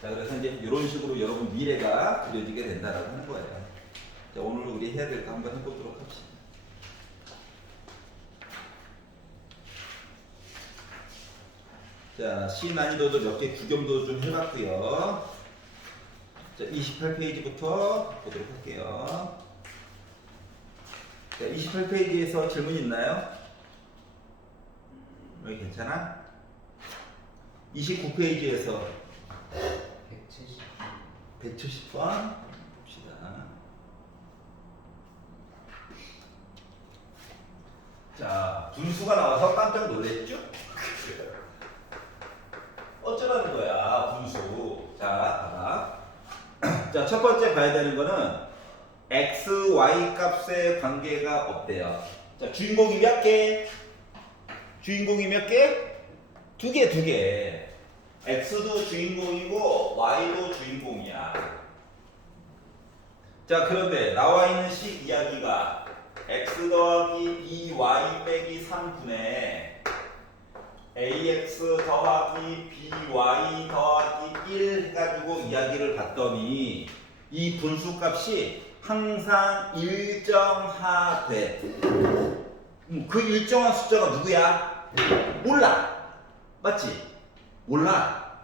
자, 그래서 이제 이런 식으로 여러분 미래가 그려지게 된다라고 하는 거예요. 자, 오늘 우리 해야 될 거 한번 해보도록 합시다. 자, C 난이도도 몇 개 구경도 좀 해봤고요. 자, 28페이지부터 보도록 할게요. 자, 28페이지에서 질문 있나요? 여기 괜찮아? 29페이지에서 170번 봅시다. 자, 분수가 나와서 깜짝 놀랬죠? 어쩌라는 거야, 분수. 자, 봐봐. 자, 첫 번째 봐야 되는 거는 x, y 값의 관계가 없대요. 자, 주인공이 몇 개? 주인공이 몇 개? 두 개, 두 개. x도 주인공이고 y도 주인공이야. 자, 그런데 나와 있는 식 이야기가 x 더하기 2y 빼기 3분의 ax 더하기 by 더하기 1 해가지고 이야기를 봤더니 이 분수값이 항상 일정하돼. 그 일정한 숫자가 누구야? 몰라. 맞지? 몰라.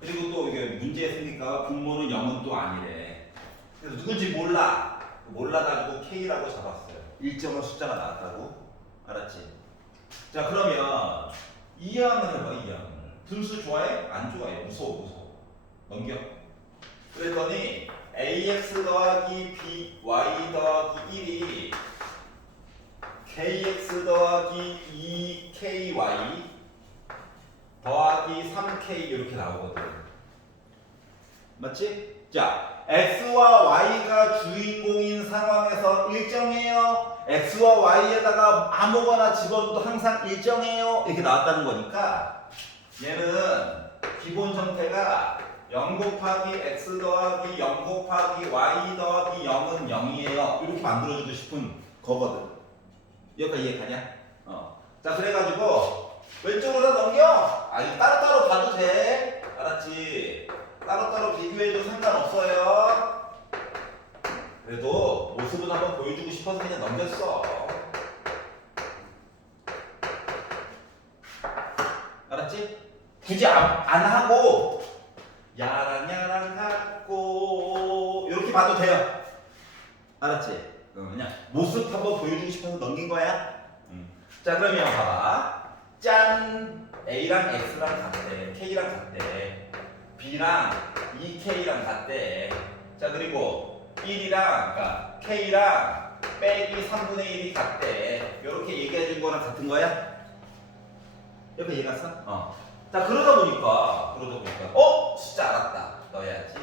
그리고 또 이게 문제에 쓰니까 분모는 0은 또 아니래. 그래서 누군지 몰라가지고 K라고 잡았어요. 일정한 숫자가 나왔다고. 알았지? 자, 그러면 이항을 해봐. 이항을. 분수 좋아해? 안 좋아해? 무서워. 넘겨. 그랬더니 ax 더하기 by 더하기 1이 kx 더하기 2ky 더하기 3k 이렇게 나오거든. 맞지? 자, x와 y가 주인공인 상황에서 일정해요. x와 y에다가 아무거나 집어넣어도 항상 일정해요. 이렇게 나왔다는 거니까 얘는 기본 형태가 0 곱하기 x 더하기 0 곱하기 y 더하기 0은 0이에요. 이렇게 만들어주고 싶은 거거든. 여기까지 이해가냐? 자, 그래가지고 왼쪽으로 다 넘겨. 아니, 따로따로 봐도 돼. 알았지? 따로따로 비교해도 상관없어요. 그래도 모습은 한번 보여주고 싶어서 그냥 넘겼어. 알았지? 굳이 안 하고 야랑 갖고 이렇게 봐도 돼요. 알았지? 그냥 모습 한번 보여주고 싶어서 넘긴 거야. 자, 그러면 봐봐. 짠! A랑 X랑 같대. K랑 같대. B랑 2K랑 같대. 자, 그리고 1이랑, 그러니까 K랑 빼기 3분의 1이 같대. 이렇게 얘기해 준 거랑 같은 거야? 옆에 이해 갔어? 자, 그러다 보니까 숫자 알았다. 넣어야지.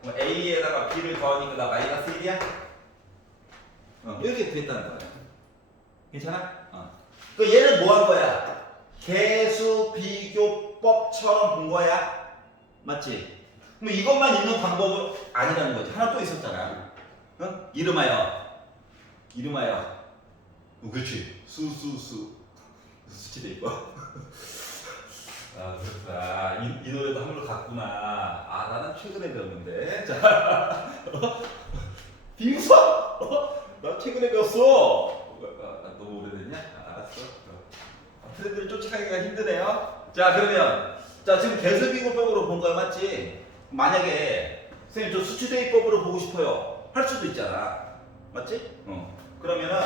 뭐 A에다가 B를 더하니까 나 마이너스 1이야? 이렇게 됐다는 거야. 괜찮아? 그 얘는 뭐 한 거야? 개수 비교법처럼 본 거야. 맞지? 그럼 이것만 있는 방법은 아니라는 거지. 하나 또 있었잖아. 이름하여. 그렇지. 수치대 이거. 그렇구나. 이 노래도 한물로 갔구나. 나는 최근에 배웠는데. 자, 비웃어? 나 최근에 배웠어. 너무 오래됐냐? 알았어. 트렌드를 쫓아가기가 힘드네요. 자, 그러면 지금 개수비교법으로 본 거야, 맞지? 만약에 선생님 저 수치대입법으로 보고 싶어요. 할 수도 있잖아. 맞지? 그러면은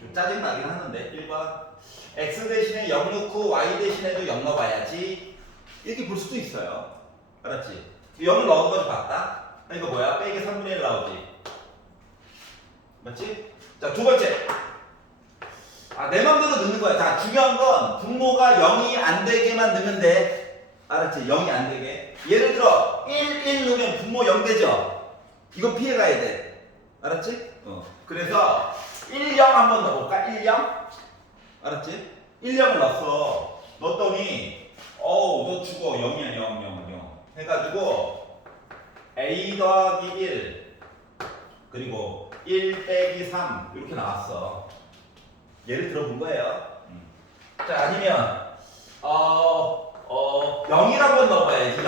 좀 짜증나긴 하는데 1번 x 대신에 0 넣고 y 대신에도 0 넣어봐야지. 이렇게 볼 수도 있어요. 알았지? 0을 넣은 거지 봤다? 이거 뭐야? 빼기 3분의 1 나오지. 맞지? 자, 두 번째. 내 맘대로 넣는 거야. 자, 중요한 건 분모가 0이 안 되게만 넣으면 돼. 알았지? 0이 안 되게. 예를 들어 1 넣으면 분모 0 되죠? 이거 피해 가야 돼. 알았지? 그래서 1, 0 한번 넣어볼까? 1, 0? 알았지? 1, 0을 넣었어. 넣었더니 너 죽어. 0이야. 0 해가지고 a 더하기 1 그리고 1 빼기 3 이렇게 나왔어. 예를 들어본 거예요. 자, 아니면 0일 한번 넣어봐야지.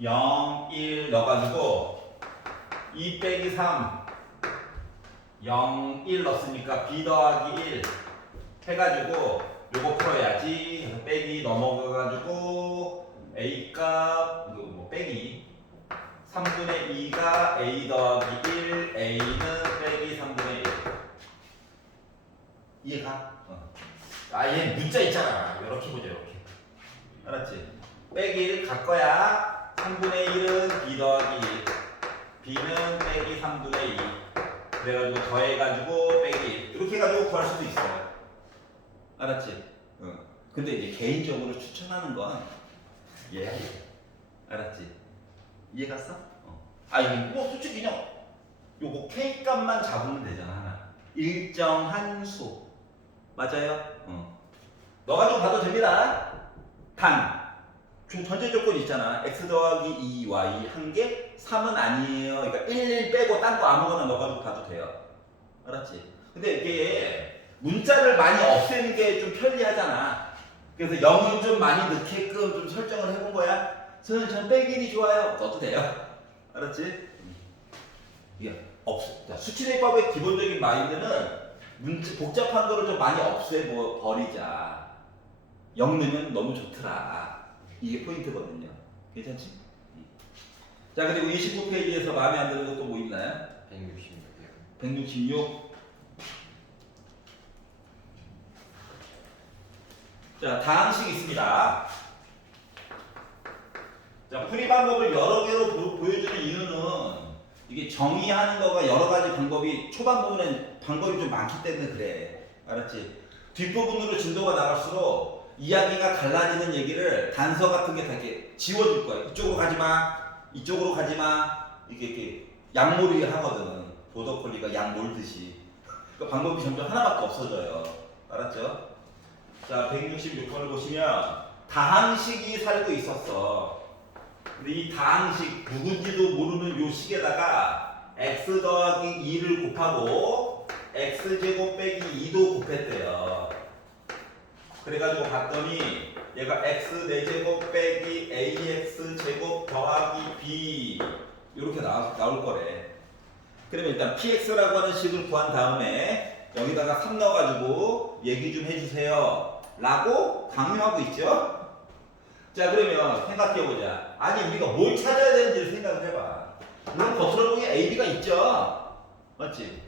0, 1 넣어가지고 2 빼기 3 0, 1 넣었으니까 b 더하기 1 해가지고 요거 풀어야지. 그래서 빼기 넘어가가지고 a 값 뭐 빼기 3분의 2가 a 더하기 1 a는 빼기 3분의 1 이해가? 얘 문자 있잖아. 이렇게 보자 이렇게. 알았지? 빼기 1 갈 거야. 3분의 1은 b 더하기 1 b는 빼기 3분의 2 그래가지고 더해가지고 빼기 1 이렇게 해가지고 구할 수도 있어요. 알았지? 근데 이제 개인적으로 추천하는 건 얘야. 알았지? 이해 갔어? 이게 뭐 솔직히 그냥 요거 k 값만 잡으면 되잖아. 하나. 일정한 수. 맞아요? 너 가지고 봐도 됩니다. 단 전제 조건 있잖아. x 더하기 2y 한 개 3은 아니에요. 그러니까 1 빼고 딴 거 아무거나 넣어 가지고 봐도 돼요. 알았지? 근데 이게 문자를 많이 없애는 게 좀 편리하잖아. 그래서 0을 좀 많이 넣게끔 좀 설정을 해본 거야. 전 빼기 1이 좋아요. 넣어도 돼요. 알았지? 이게 수치대입법의 기본적인 마인드는 복잡한 거를 좀 많이 없애버리자. 0 넣으면 너무 좋더라. 이게 포인트거든요. 괜찮지? 자, 그리고 29페이지에서 마음에 안 드는 것도 뭐 있나요? 166이요. 166. 자, 다항식 있습니다. 자, 풀이 방법을 여러 개로 보여주는 이유는 이게 정의하는 거가 여러 가지 방법이 초반 부분은 방법이 좀 많기 때문에 그래. 알았지? 뒷부분으로 진도가 나갈수록 이야기가 갈라지는 얘기를 단서 같은 게 다 이렇게 지워줄 거야. 이쪽으로 가지 마. 이쪽으로 가지 마. 이렇게 양몰이 하거든. 보더콜리가 양 몰듯이. 그 방법이 점점 하나밖에 없어져요. 알았죠? 자, 166번을 보시면 다항식이 살고 있었어. 근데 이 다항식 누군지도 모르는 요 식에다가 x 더하기 2를 곱하고 x제곱 빼기 2도 곱했대요. 그래가지고 봤더니 얘가 x 4제곱 빼기 ax제곱 더하기 b 이렇게 나올 거래. 그러면 일단 px라고 하는 식을 구한 다음에 여기다가 3 넣어가지고 얘기 좀 해주세요 라고 강요하고 있죠. 자, 그러면 생각해보자. 아니, 우리가 뭘 찾아야 되는지를 생각을 해봐. 물론 겉으로 보기엔 AB가 있죠. 맞지?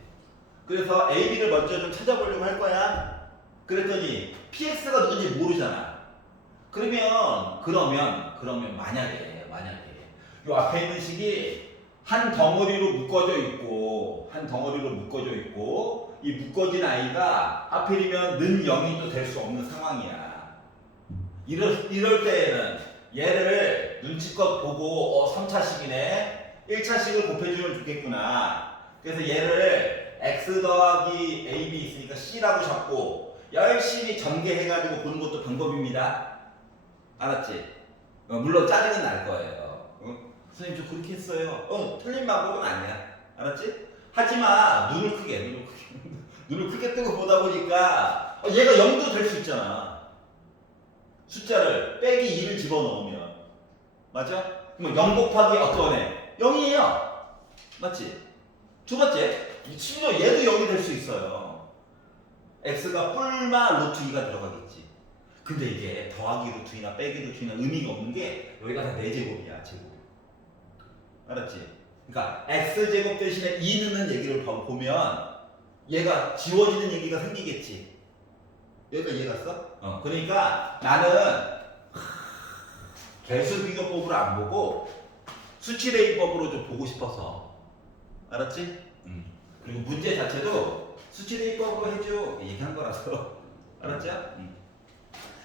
그래서 AB를 먼저 좀 찾아보려고 할 거야. 그랬더니 PX가 누군지 모르잖아. 그러면 만약에 요 앞에 있는 식이 한 덩어리로 묶어져 있고 이 묶어진 아이가 하필이면 는 0이 또 될 수 없는 상황이야. 이럴 때에는 얘를 눈치껏 보고 3차식이네 1차식을 곱해주면 좋겠구나. 그래서 얘를 x 더하기 ab 있으니까 c라고 잡고 열심히 전개해가지고 보는 것도 방법입니다. 알았지? 물론 짜증은 날 거예요. 선생님 저 그렇게 했어요. 틀린 방법은 아니야. 알았지? 하지만 눈을 크게 뜨고 보다 보니까 얘가 0도 될 수 있잖아. 숫자를 빼기 2를 집어넣으면 맞아? 그럼 0 곱하기 어떤 애? 0이에요. 맞지? 두 번째, 심지어 얘도 0이 될 수 있어요. x가 뿔마 루트 2가 들어가겠지. 근데 이게 더하기 루트 2나 빼기 루트 2나 의미가 없는 게 여기가 다 4제곱이야. 제곱. 알았지? 그러니까 x제곱 대신에 2 넣는 얘기를 보면 얘가 지워지는 얘기가 생기겠지. 여기까지 이해갔어? 그러니까 나는 개수비교법으로 안 보고 수치대입법으로 좀 보고 싶어서. 알았지? 그리고 문제 자체도 수치대입법으로 해줘 얘기한 거라서. 알았죠?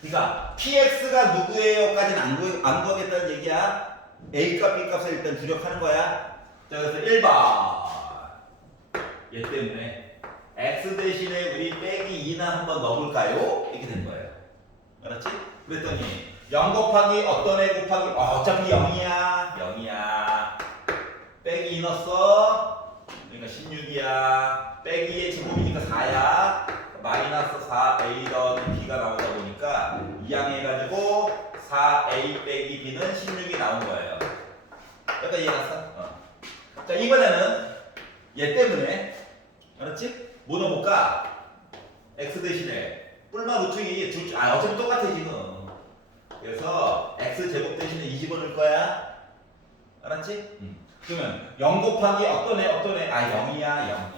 그러니까 px가 누구예요?까지는 안 구하겠다는 얘기야. a값, b값을 일단 주력하는 거야. 자, 그래서 1번 얘 때문에 x 대신에 우리 빼기 2나 한번 넣어볼까요? 이렇게 된 거예요. 알았지? 그랬더니 0 곱하기 어떤 애 곱하기 어차피 0이야. 빼기 2 넣었어. 그러니까 16이야. 빼기의 제곱이니까 4야. 마이너스 4 a 더하기 b가 나오다 보니까 4a 빼기 b는 16이 나온 거예요. 약간 이해갔어? 자, 이번에는 얘 때문에, 알았지? 뭐 넣어볼까? x 대신에 뿔마 루트 2 어차피 똑같아 지금. 그래서 x 제곱 대신에 20을 넣을 거야. 알았지? 그러면 0 곱하기 어떤 애? 0이야. 0.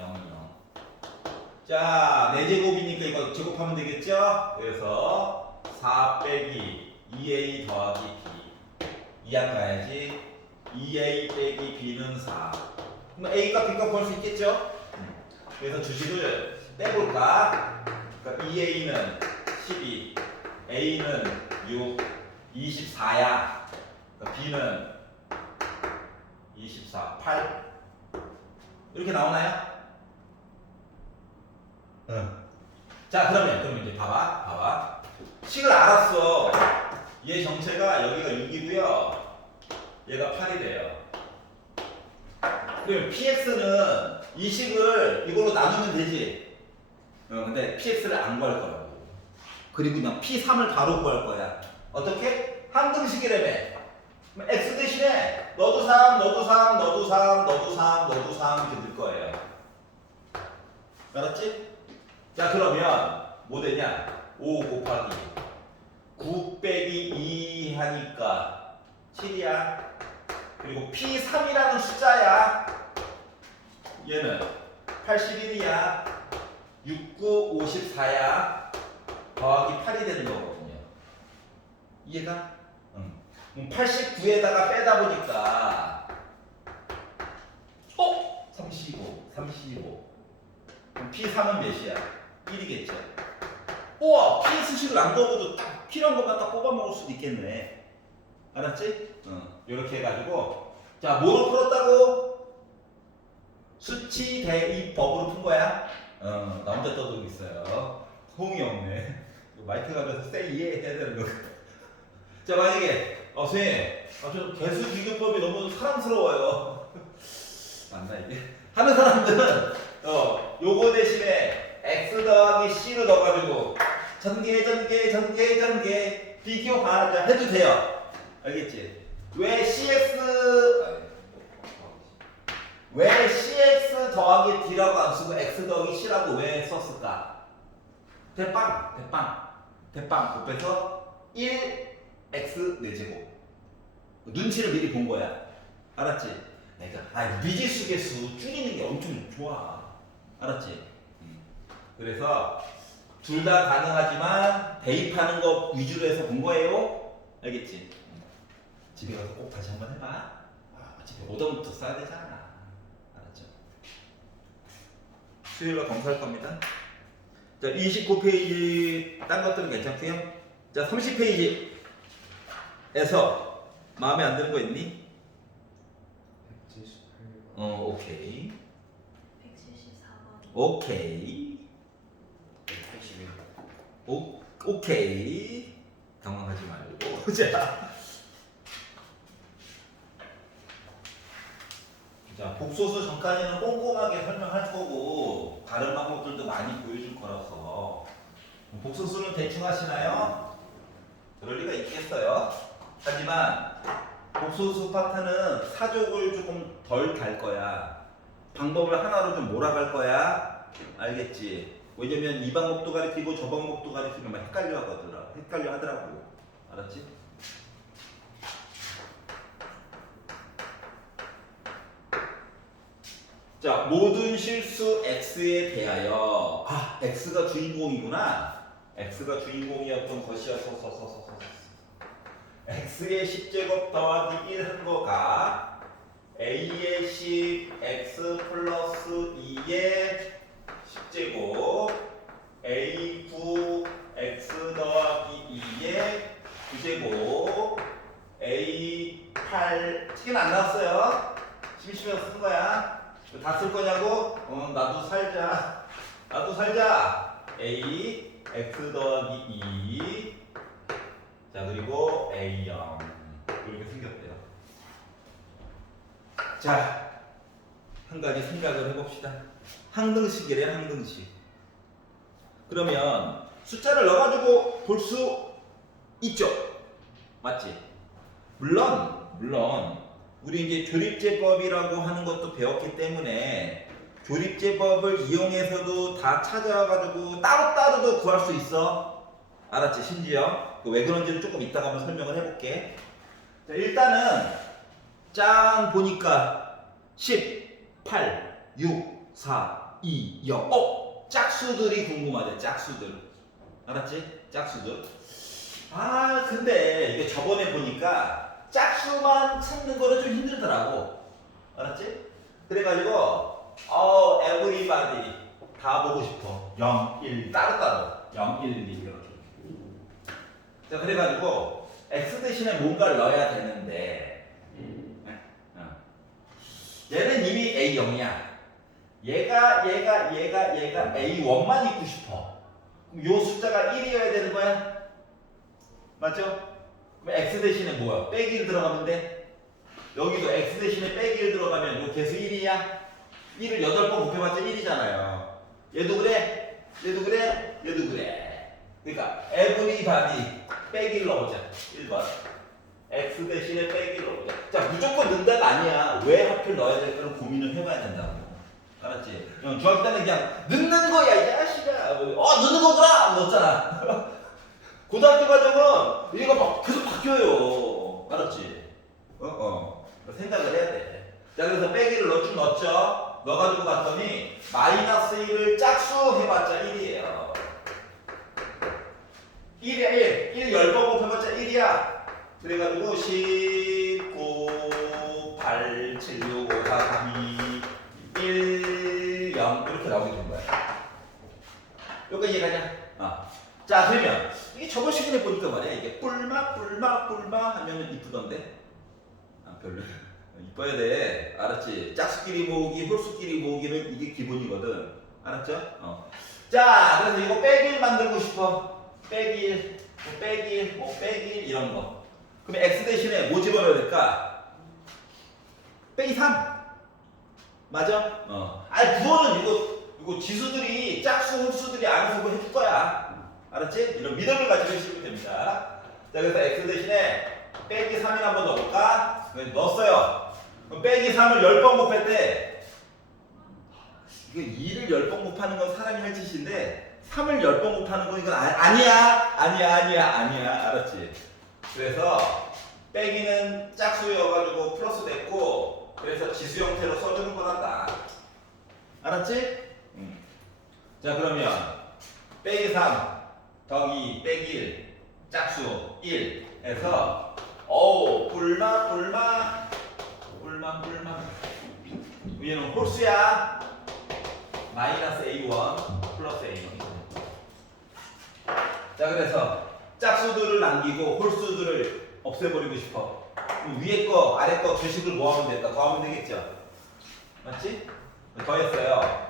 자, 4제곱이니까 이거 제곱하면 되겠죠? 그래서 4 빼기 2a 더하기 b. 2약 가야지. 2a 빼기 b는 4. 그럼 a값 b값 구할 수 있겠죠? 그래서 주식을 빼볼까? 그러니까 2a는 12, a는 6, 24야. 그러니까 b는 24, 8. 이렇게 나오나요? 응. 자, 그러면 이제 봐봐. 식을 알았어. 얘 정체가 여기가 6이고요. 얘가 8이래요. 그럼 px는 이 식을 이걸로 나누면 되지. 근데 px를 안 구할 거라고. 그리고 그냥 p3을 바로 구할 거야. 어떻게? 항등식이라며. x 대신에 너도 3 이렇게 넣을 거예요. 알았지? 자, 그러면 뭐 되냐? 5 곱하기 9 빼기 2 하니까 7이야. 그리고 P3이라는 숫자야. 얘는 81이야. 6, 9, 54야. 더하기 8이 되는 거거든요. 이해가? 응. 89에다가 빼다 보니까 35. 그럼 P3은 몇이야? 1이겠죠. 우와! PS식을 안 넣어도 딱 필요한 것만 딱 뽑아 먹을 수도 있겠네. 알았지? 이렇게 해가지고, 자, 뭐로 풀었다고? 수치 대입법으로 푼 거야. 나 혼자 떠들고 있어요. 호응이 없네. 마이크 가면서 say yeah 해야 되는 거. 자, 만약에 선생님, 저 개수 비교법이 너무 사랑스러워요. 맞나 이게? 하는 사람들은 요거 대신에 x 더하기 c를 넣어가지고 전개 비교하자 해도 돼요. 알겠지? 왜 cx 더하기 d라고 안 쓰고 x 더하기 c라고 왜 썼을까? 대빵 곱해서 1x 4제곱. 눈치를 미리 본 거야. 알았지? 내가 미지수 개수 줄이는 게 엄청 좋아. 알았지? 그래서 둘 다 가능하지만 대입하는 거 위주로 해서 본 거예요. 알겠지? 집에 가서 꼭 다시 한번 해봐. 집에 오던부터 써야 되잖아. 알았죠? 수요일날 검사할 겁니다. 자, 29페이지 딴 것들은 괜찮고요. 자, 30페이지에서 마음에 안 드는 거 있니? 178번. 오케이. 174번. 오케이. 181번. 오케이. 당황하지 말고. 자, 복소수 전까지는 꼼꼼하게 설명할 거고 다른 방법들도 많이 보여줄 거라서 복소수는 대충 하시나요? 그럴 리가 있겠어요. 하지만 복소수 파트는 사족을 조금 덜 달 거야. 방법을 하나로 좀 몰아갈 거야. 알겠지? 왜냐면 이 방법도 가르치고 저 방법도 가르치면 막 헷갈려 하더라고. 알았지? 자, 모든 실수 x에 대하여 x가 주인공이구나. x가 주인공이었던 것이어서 x의 10제곱 더하기 1 한 거가 a의 10 x 플러스 2의 10제곱 a 9 x 더하기 2의 9제곱 a 8 책은 안 나왔어요. 심심해서 쓴 거야. 다 쓸 거냐고? 나도 살자. a x 더하기 2. 자, 그리고 a0 이렇게 생겼대요. 자, 한 가지 생각을 해봅시다. 항등식이래, 항등식. 그러면 숫자를 넣어가지고 볼 수 있죠. 맞지? 물론 우리 이제 조립제법이라고 하는 것도 배웠기 때문에 조립제법을 이용해서도 다 찾아가지고 따로따로도 구할 수 있어. 알았지? 심지어 왜 그런지는 조금 이따가 한번 설명을 해볼게. 자, 일단은 짠 보니까 10, 8, 6, 4, 2, 0. 짝수들이 궁금하대. 짝수들. 알았지? 짝수들. 아 근데 이게 저번에 보니까 짝수만 찾는 거는 좀 힘들더라고. 알았지? 그래가지고 everybody 다 보고 싶어. 0, 1 따로따로 0, 1, 2 이렇게. 자 그래가지고 x 대신에 뭔가를 넣어야 되는데 얘는 이미 A0이야. 얘가 A1만 있고 싶어. 그럼 요 숫자가 1이어야 되는 거야. 맞죠? 그럼 x 대신에 뭐야? 빼기 1 들어가면 돼? 여기도 x 대신에 빼기 1 들어가면 요 개수 1이야? 1을 8번 곱해봤자 1이잖아요. 얘도 그래? 얘도 그래? 얘도 그래. 그러니까 everybody 빼기 1 넣어보자. 1번. x 대신에 빼기 1 넣어보자. 자 무조건 넣는다가 아니야. 왜 하필 넣어야 될까를 고민을 해봐야 된다고. 알았지? 중학교 때는 그냥 넣는 거야 이 자식아. 넣는 거구나 넣었잖아. 고등학교 과정은 얘가 막 계속 바뀌어요. 알았지? 생각을 해야 돼. 자 그래서 빼기를 쭉 넣었죠. 넣어가지고 봤더니 마이너스 1을 짝수 해봤자 1이에요. 1이야 1 10번 곱해봤자 1이야. 그래가지고 10, 9, 8, 7, 6, 5, 4, 3, 2, 1, 0 이렇게 나오게 된 거야. 여기까지 이해가냐? 자 그러면 이게 저번 시간에 보니까 말이야 이게 뿔마 하면은 이쁘던데? 별로 이뻐야 돼. 알았지? 짝수끼리 모으기, 홀수끼리 모으기는 이게 기본이거든. 알았죠? 자 그래서 이거 빼기 1 만들고 싶어. 빼기 1, 빼기 1, 빼기 1 이런 거. 그럼 x 대신에 뭐 집어넣어야 될까? 빼기 3 맞아? 부호는 이거 지수들이 짝수 홀수들이 알아서 뭐 해줄 거야. 알았지? 이런 믿음을 가지고 해주시면 됩니다. 자 그래서 x 대신에 빼기 3을 한번 넣어볼까? 넣었어요. 그럼 빼기 3을 10번 곱했대. 이거 2를 10번 곱하는 건 사람이 할 짓인데 3을 10번 곱하는 건 이건 아니야. 알았지? 그래서 빼기는 짝수여가지고 플러스 됐고 그래서 지수 형태로 써주는 거란다. 알았지? 자 그러면 빼기 3 더하기 빼기 1 짝수 1 해서 뿔마 위에는 홀수야. 마이너스 A1 플러스 A2. 자 그래서 짝수들을 남기고 홀수들을 없애버리고 싶어. 그럼 위에 거 아래 거 주식을 뭐 하면 될까? 더하면 되겠죠? 맞지? 더했어요.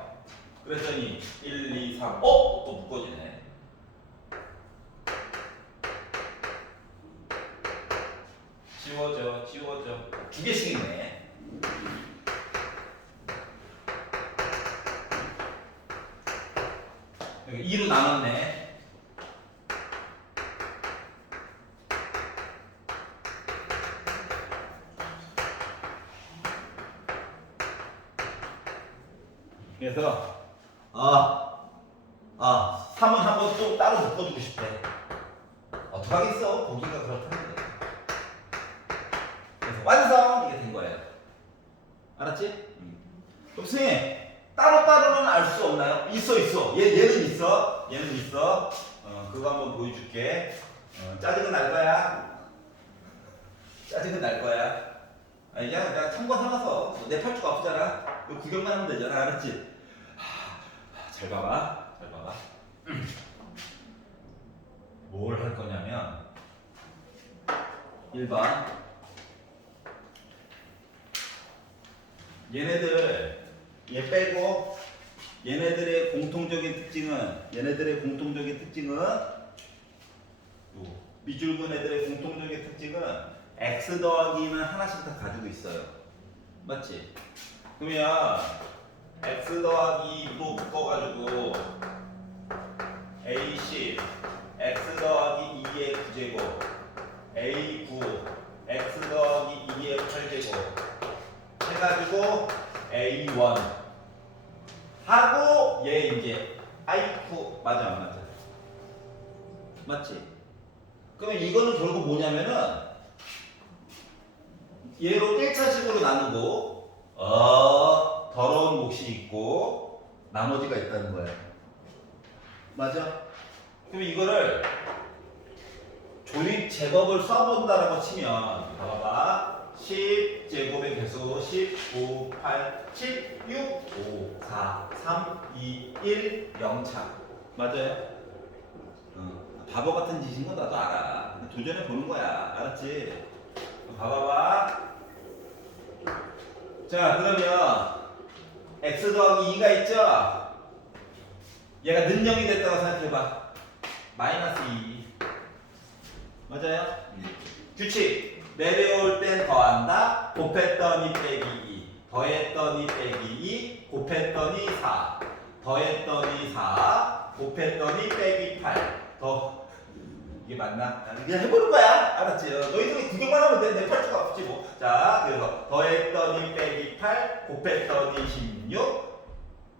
그랬더니 1, 2, 3 또 묶어지네. 지워져. 2개씩 있네. 여기 2로 나눴네. 그래서 3은 한번 또 따로 묶어주고 싶대. 어떡하겠어? 보기가 그렇다는데. 그래서 완성! 이게 된 거예요. 알았지? 그럼 선생님 따로따로는 알 수 없나요? 있어. 얘는 있어. 그거 한번 보여줄게. 짜증은 날 거야. 야, 나 참고 삼아서 내 팔뚝 아프잖아. 이거 구경만 하면 되잖아. 알았지? 잘 봐봐. 뭘 할 거냐면 1번 얘 빼고 얘네들의 공통적인 특징은 밑줄근 애들의 공통적인 특징은 x 더하기는 하나씩 다 가지고 있어요. 맞지? 그러면 x 더하기로 묶어가지고 A10 x 더하기 2의 9제곱 A9 맞지? 그러면 이거는 결국 뭐냐면은 얘로 1차식으로 나누고 더러운 몫이 있고 나머지가 있다는 거예요. 맞아? 그럼 이거를 조립 제곱을 써본다라고 치면 봐봐 10제곱의 개수 19, 8, 7, 6, 5, 4, 3, 2, 1, 0차 맞아요? 바보 같은 짓인 거 나도 알아. 도전해 보는 거야. 알았지? 봐봐봐. 자, 그러면 x 더하기 2가 있죠? 얘가 능력이 됐다고 생각해봐. 마이너스 2. 맞아요? 규칙. 내려올 땐 더한다. 곱했더니 빼기 2. 더했더니 빼기 2. 곱했더니 4. 더했더니 4. 곱했더니 빼기 8. 이게 맞나? 그냥 해보는 거야. 알았지? 너희들이 구경만 하면 돼. 내 팔자가 없지 뭐. 자, 그래서 더했더니 빼기 8, 곱했더니 16,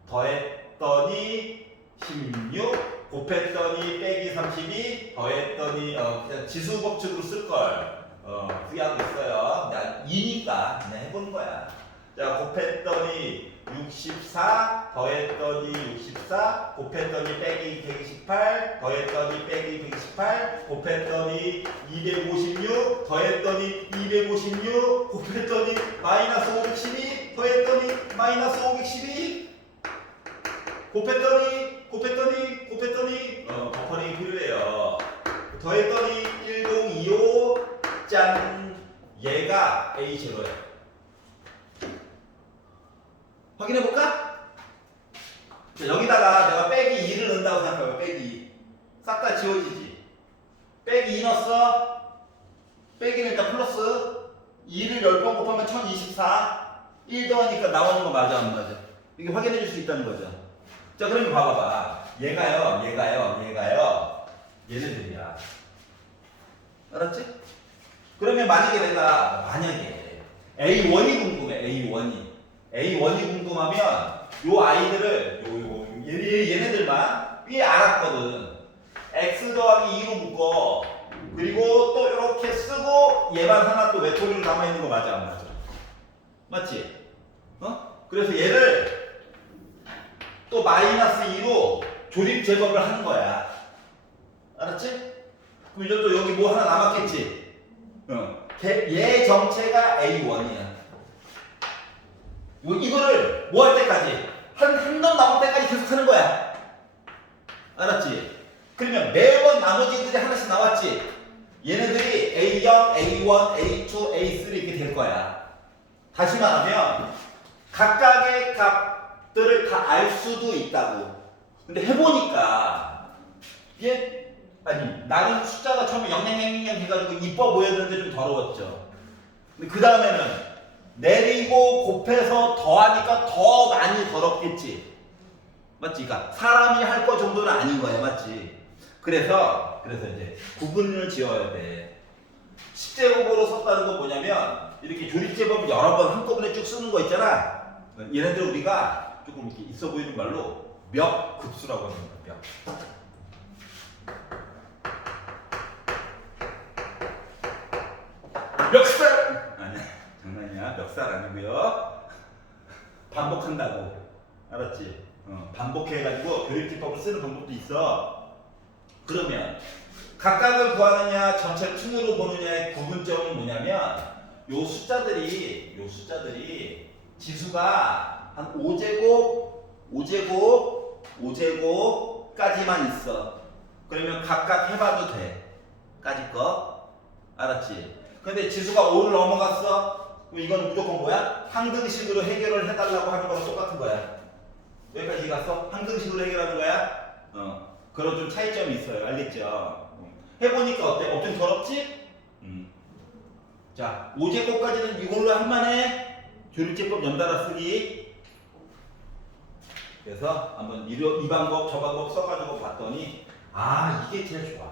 더했더니 16, 곱했더니 빼기 32, 더했더니 그냥 지수 법칙으로 쓸 걸. 그게 하고 있어요. 나 2니까 그냥 해보는 거야. 자, 곱했더니 64, 더했더니 64, 곱했더니 빼기 128, 더했더니 빼기 128, 곱했더니 256, 더했더니 256, 곱했더니 마이너스 512, 더했더니 마이너스 512, 곱했더니 버퍼링이 필요해요. 더했더니 1025, 짠! 얘가 A0예요. 확인해볼까? 자, 여기다가 내가 빼기 2를 넣는다고 생각해봐. 빼기 2. 싹 다 지워지지. 빼기 2 넣었어. 빼기는 일단 플러스 2를 10번 곱하면 1024. 1 더하니까 나오는 거 맞아 안 맞아? 이게 확인해 줄 수 있다는 거죠. 자, 그러면 봐봐봐. 얘가요. 얘네들이야. 알았지? 그러면 만약에 A1이 궁금해. A1이 궁금하면 요 아이들을 얘네들만 위에 알았거든. x 더하기 2로 묶어. 그리고 또 이렇게 쓰고 얘만 하나 또 외톨이로 남아있는 거 맞아 안 맞아? 맞지? 그래서 얘를 또 마이너스 2로 조립 제곱을 하는 거야. 알았지? 그럼 이제 또 여기 뭐 하나 남았겠지? 얘 정체가 A1이야. 이거를 뭐 할 때까지? 한 놈 남을 때까지 계속 하는 거야. 알았지? 그러면 매번 나머지들이 하나씩 나왔지? 얘네들이 A0, A1, A2, A3 이렇게 될 거야. 다시 말하면 각각의 값들을 다 알 수도 있다고. 근데 해보니까 이게 나는 숫자가 처음에 000 해가지고 이뻐 보였는데 좀 더러웠죠. 근데 그 다음에는 내리고 곱해서 더하니까 더 많이 더럽겠지. 맞지? 그러니까 사람이 할 거 정도는 아닌 거야. 맞지? 그래서 이제 구분을 지어야 돼. 10제곱으로 썼다는 건 뭐냐면 이렇게 조립제법 여러 번 한꺼번에 쭉 쓰는 거 있잖아. 얘네들 우리가 조금 이렇게 있어 보이는 말로 멱급수라고 하는 거야. 멱살! 아니야, 장난이야. 멱살 아니고요. 반복한다고. 알았지? 반복해가지고 조립기법을 쓰는 방법도 있어. 그러면 각각을 구하느냐 전체를 층으로 보느냐의 구분점은 뭐냐면 요 숫자들이 지수가 한 5제곱까지만 있어. 그러면 각각 해봐도 돼. 까짓 거. 알았지? 근데 지수가 5를 넘어갔어? 그럼 이건 무조건 뭐야? 항등식으로 해결을 해달라고 하는 거랑 똑같은 거야. 여기까지 갔어? 항등식으로 해결하는 거야? 그런 좀 차이점이 있어요. 알겠죠? 해보니까 어때? 좀 더럽지? 자, 5제곱까지는 이걸로 한만해. 조립제법 연달아 쓰기. 그래서 한번 이 방법 저 방법 써가지고 봤더니 이게 제일 좋아.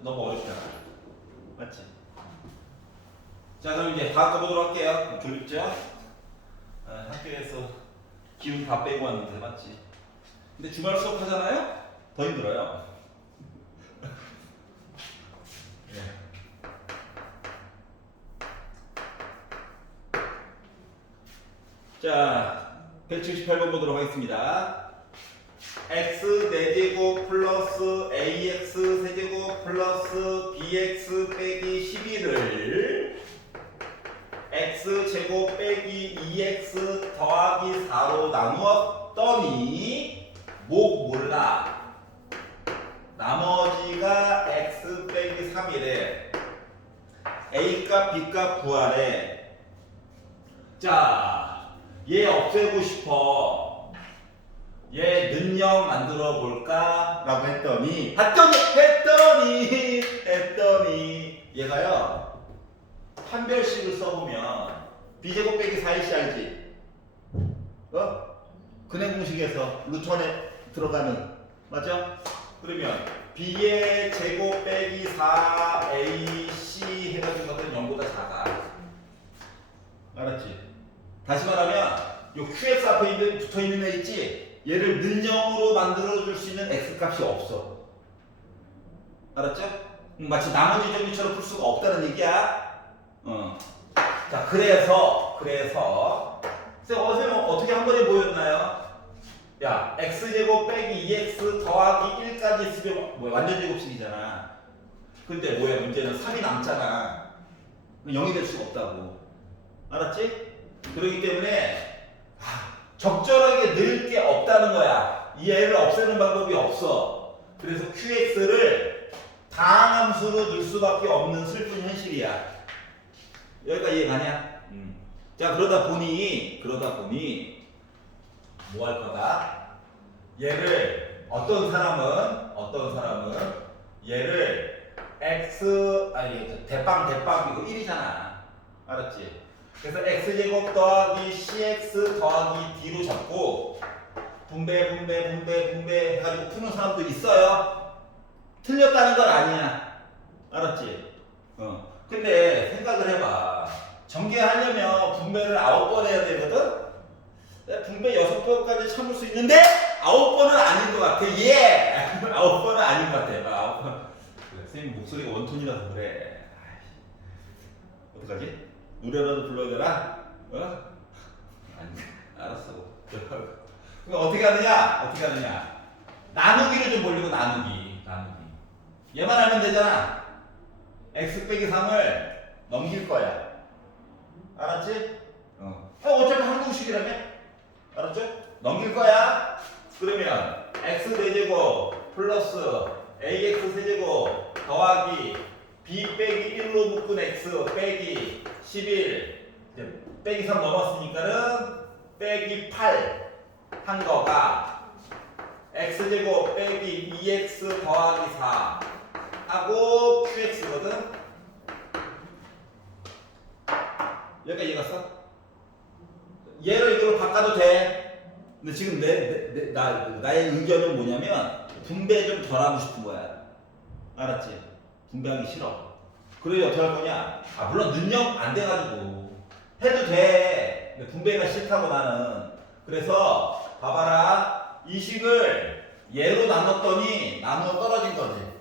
너무 어렵잖아. 맞지? 자, 그럼 이제 다음 거 보도록 할게요. 조립제법. 학교에서 기운 다 빼고 왔는데 맞지? 근데 주말 수업 하잖아요? 더 힘들어요. 자, 178번 보도록 하겠습니다. x 4제곱 플러스 ax 세제곱 플러스 bx 빼기 11을 x제곱 빼기 2x 더하기 4로 나누었더니 몰라. 나머지가 x 빼기 3이래. a값 b값 구하래. 자, 얘 없애고 싶어. 얘 는영 만들어 볼까? 라고 했더니 얘가요 판별식을 써보면 b제곱 빼기 4ac 알지? 근해 공식에서 루트 안에 들어가는 맞죠? 그러면 b의 제곱 빼기 4ac 해가지고 것은 0보다 작아. 알았지? 다시 말하면 요 qx 앞에 붙어있는 애 있지? 얘를 는영으로 만들어줄 수 있는 x값이 없어. 알았죠? 마치 나머지 정리처럼 풀 수가 없다는 얘기야. 자, 그래서 선생님 어떻게 한 번에 보였나요? 야, x제곱 빼기 2x 더하기 1까지 있으면 뭐야? 완전 제곱식이잖아. 근데 뭐야? 문제는 3이 남잖아. 0이 될 수가 없다고. 알았지? 그렇기 때문에 적절하게 늘 게 없다는 거야. 이 애를 없애는 방법이 없어. 그래서 qx를 다항함수로 넣을 수밖에 없는 슬픈 현실이야. 여기까지 이해가냐? 자, 그러다 보니 뭐 할 거다? 얘를 어떤 사람은 얘를 x 대빵 이거 1이잖아. 알았지? 그래서 x제곱 더하기 cx 더하기 d로 잡고 분배 해가지고 푸는 사람도 있어요. 틀렸다는 건 아니야. 알았지? 근데 생각을 해봐. 전개하려면 분배를 9번 해야 되거든? 분배 6번까지 참을 수 있는데 9번은 아닌 것 같아. 9번은 아닌 것 같아. 9번. 그래, 선생님 목소리가 원톤이라서 그래. 어떡하지? 노래라도 불러야 되나? 아니, 알았어. 그럼 어떻게 하느냐? 나누기를 좀 보려고 나누기. 얘만 하면 되잖아. x 빼기 3을 넘길 거야. 알았지? 어차피 한국식이라며? 알았죠? 넘길 거야. 그러면 x 4제곱 플러스 ax 세제곱 더하기 b 빼기 1로 묶은 x 빼기 11 빼기 3 넘었으니까는 빼기 8 한 거가 x제곱 빼기 2x 더하기 4 하고 qx거든. 여기까지 이해갔어? 얘를 이걸로 바꿔도 돼. 근데 지금 나의 의견은 뭐냐면 분배 좀 덜 하고 싶은 거야. 알았지? 분배하기 싫어. 그래 어떻게 할 거냐? 물론 능력 안 돼가지고 해도 돼. 근데 분배가 싫다고 나는. 그래서 봐봐라. 이 식을 얘로 나눴더니 나누어 떨어진 거지.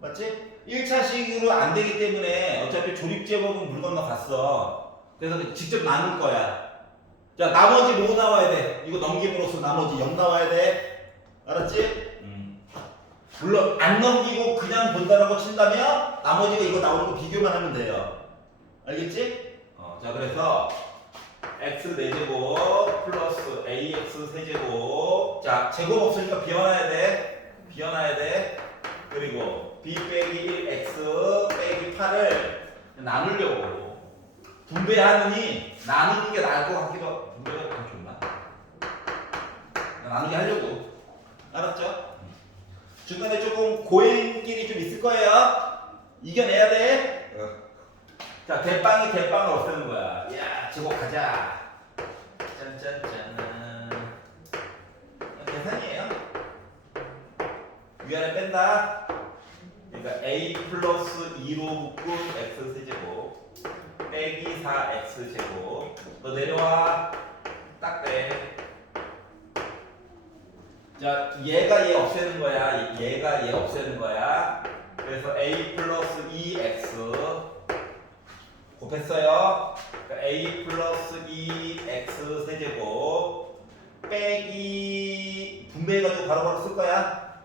맞지? 1차식으로 안 되기 때문에 어차피 조립제법은 물 건너갔어. 그래서 직접 나눌 거야. 자, 나머지 뭐 나와야 돼? 이거 넘김으로써 나머지 0 나와야 돼. 알았지? 물론 안 넘기고 그냥 본다라고 친다면 나머지가 이거 나오는 거 비교만 하면 돼요. 알겠지? 자, 그래서 x 4제곱 플러스 ax 세제곱. 자, 제곱 없으니까 비워놔야 돼. 그리고 b 빼기 1 x 빼기 8을 나누려고. 분배하느니 나누는 게 나을 것 같기도 하고. 분배가 더 좋나? 나누게 하려고. 알았죠? 중간에 조금 고행길이 좀 있을 거예요. 이겨내야 돼. 자, 대빵을 없애는 거야. 야, 제곱 가자. 짠짠짠. 계산이에요. 위아래 뺀다. 그러니까 a 플러스 2로 묶은 x 세제곱 빼기 4x 제곱. 너 내려와. 딱 돼. 자, 얘가 얘 없애는 거야. 그래서 a 플러스 2x 곱했어요. 그러니까 a 플러스 2x 세제곱 빼기 분배해가지고 바로바로 쓸 거야.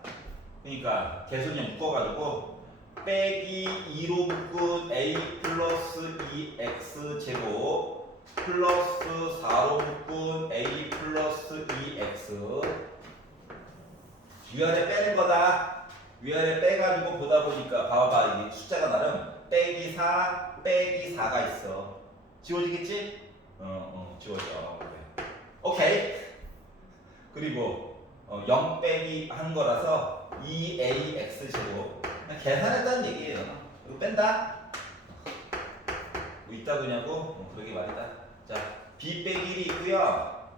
그러니까 계수는 묶어가지고 빼기 2로 묶은 a 플러스 2x 제곱 플러스 4로 묶은 a 플러스 2x 위아래 빼는 거다. 위아래 빼가지고 보다 보니까 봐봐 이게 숫자가 나름 빼기 4 빼기 4가 있어. 지워지겠지? 지워져. 그래. 오케이. 그리고 0 빼기 한 거라서 2ax 제곱 그냥 계산했다는 얘기예요. 이거 뺀다. 뭐 있다 그냐고? 그러게 말이다. 자, b 빼기 1이 있고요.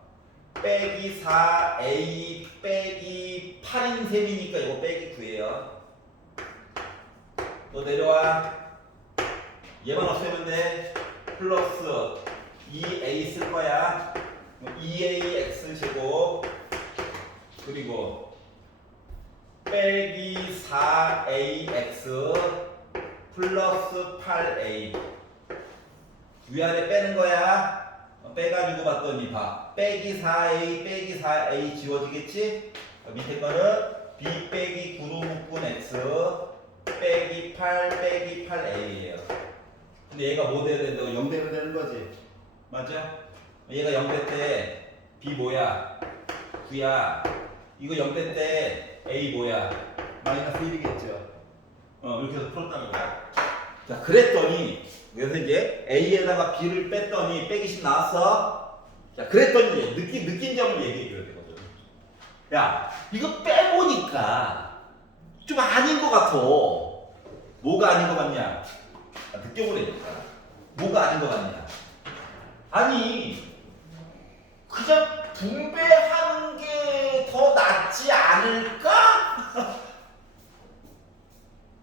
빼기 4a 빼기 8인 셈이니까 이거 빼기 9예요. 또 내려와. 얘만 없애면 돼. 플러스 2a 쓸 거야. 2ax 제곱 그리고 빼기 4ax 플러스 8a 위아래 빼는 거야. 빼가지고 봤더니 봐. 빼기 4a 빼기 4a 지워지겠지? 밑에 거는 b 빼기 9로 묶은 x 빼기 8 빼기 8a예요. 근데 얘가 뭐 돼야 된다고? 0 되면 되는 거지. 맞아? 얘가 0될 때 b 뭐야? 9야. 이거 0될 때 a 뭐야? 마이너스 1이겠죠. 이렇게 해서 풀었다는 거야. 자, 그랬더니 그래서 이제 a에다가 b를 뺐더니 빼기 10 나왔어. 자, 그랬더니 느낀 점을 얘기해 줘야 되거든. 야, 이거 빼보니까 좀 아닌 것 같아. 뭐가 아닌 것 같냐? 느껴보라니까. 뭐가 아닌 것 같냐? 아니, 그냥 분배하는 게 더 낫지 않을까?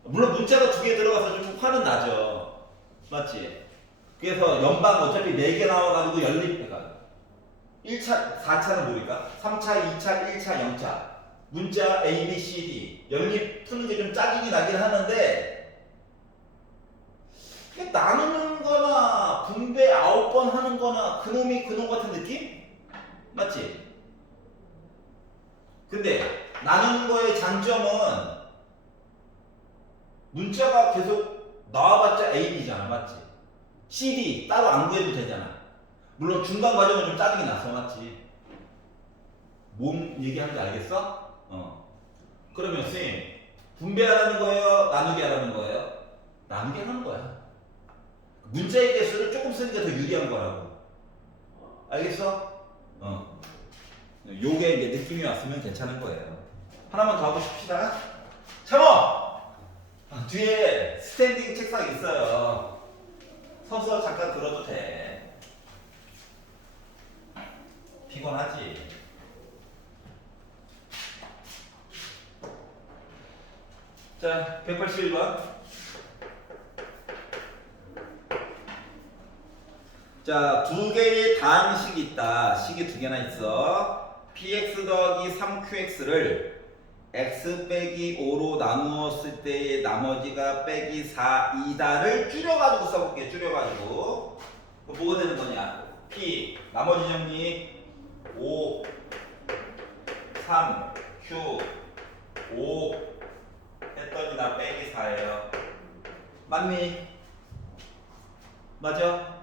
물론 문자가 2개 들어가서 좀 화는 나죠. 맞지? 그래서 연방 어차피 4개 나와가지고 연립해가 1차, 4차는 뭐니까? 3차, 2차, 1차, 0차 문자 A, B, C, D 연립 푸는 게 좀 짜증이 나긴 하는데 나누는 거나 분배 9번 하는 거나 그놈이 그놈 같은 느낌? 맞지? 근데 나누는 거의 장점은 문자가 계속 나와봤자 A, B잖아. 맞지? C, D 따로 안 구해도 되잖아. 물론 중간 과정은 좀 짜증이 났어. 맞지? 뭔 얘기하는지 알겠어? 그러면 선생님 분배하라는 거예요? 나누게 하라는 거예요? 나누게 하는 거야. 문자의 개수를 조금 쓰니까 더 유리한 거라고. 알겠어? 요게 이제 느낌이 왔으면 괜찮은 거예요. 하나만 더 하고 싶시다. 참어! 뒤에 스탠딩 책상 있어요. 서서 잠깐 들어도 돼. 피곤하지? 자, 181번. 자, 2개의 다항식이 있다. 식이 2개나 있어. px 더하기 3qx를 x 빼기 5로 나누었을 때의 나머지가 빼기 4이다를 줄여가지고 써볼게. 줄여가지고 뭐가 되는 거냐? p 나머지 정리 5 3 q 5 했더니 나 빼기 4예요. 맞니? 맞아?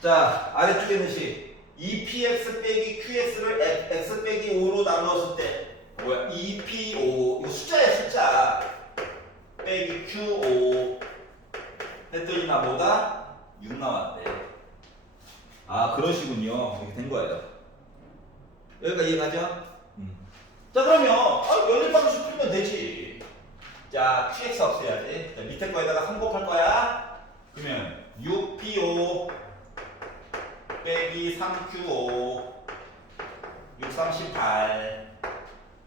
자, 아래쪽에는 식 2px 빼기 qx를 x 빼기 5로 나누었을 때 뭐야? 2p5 이거 숫자야 숫자 빼기 q5 했더니 나 뭐다? 6 나왔대. 아, 그러시군요. 이렇게 된 거예요. 여기까지 이해가죠? 자, 그러면 연립방식 풀면 되지. 자, qx 없애야지. 자, 밑에 거에다가 3 곱할 거야. 그러면 6p5 빼기 3q5 638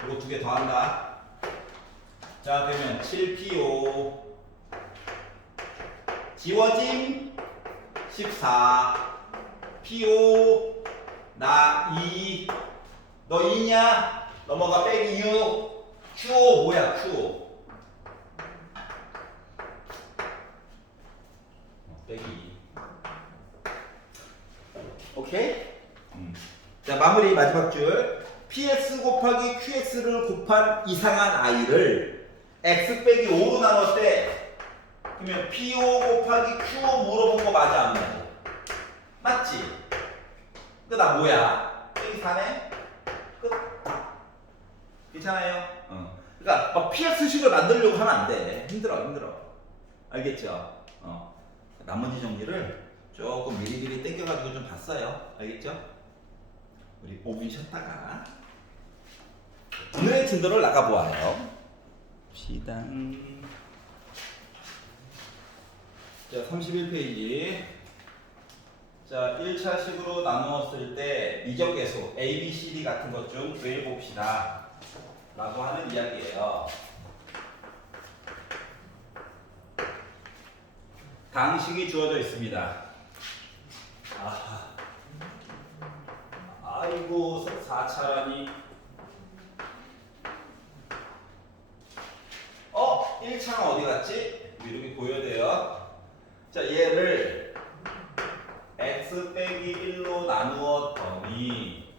이거 2개 더한다. 자, 그러면 7p5 지워짐 14 p5 나 2 너 2냐? 넘어가 빼기 6 q5 뭐야 q5 마무리 마지막 줄. px 곱하기 qx를 곱한 이상한 i를 x 빼기 5로 나눴대. 그러면 p5 곱하기 q5 물어본 거 맞아 안 맞아? 맞지? 그 나 뭐야? 빼기 4네? 끝. 괜찮아요? 그러니까 막 px식을 만들려고 하면 안 돼. 힘들어. 알겠죠? 나머지 정리를 조금 미리미리 땡겨가지고 좀 봤어요. 알겠죠? 우리 5분 쉬었다가 오늘의 진도를 나가보아요. 시당. 자, 31페이지. 자, 1차식으로 나누었을 때 미적계수 A, B, C, D 같은 것 좀 구해봅시다 라고 하는 이야기예요. 당식이 주어져 있습니다. 아이고 4차라니. 1차는 어디 갔지? 이렇게 보여야 돼요. 자, 얘를 x 빼기 1로 나누었더니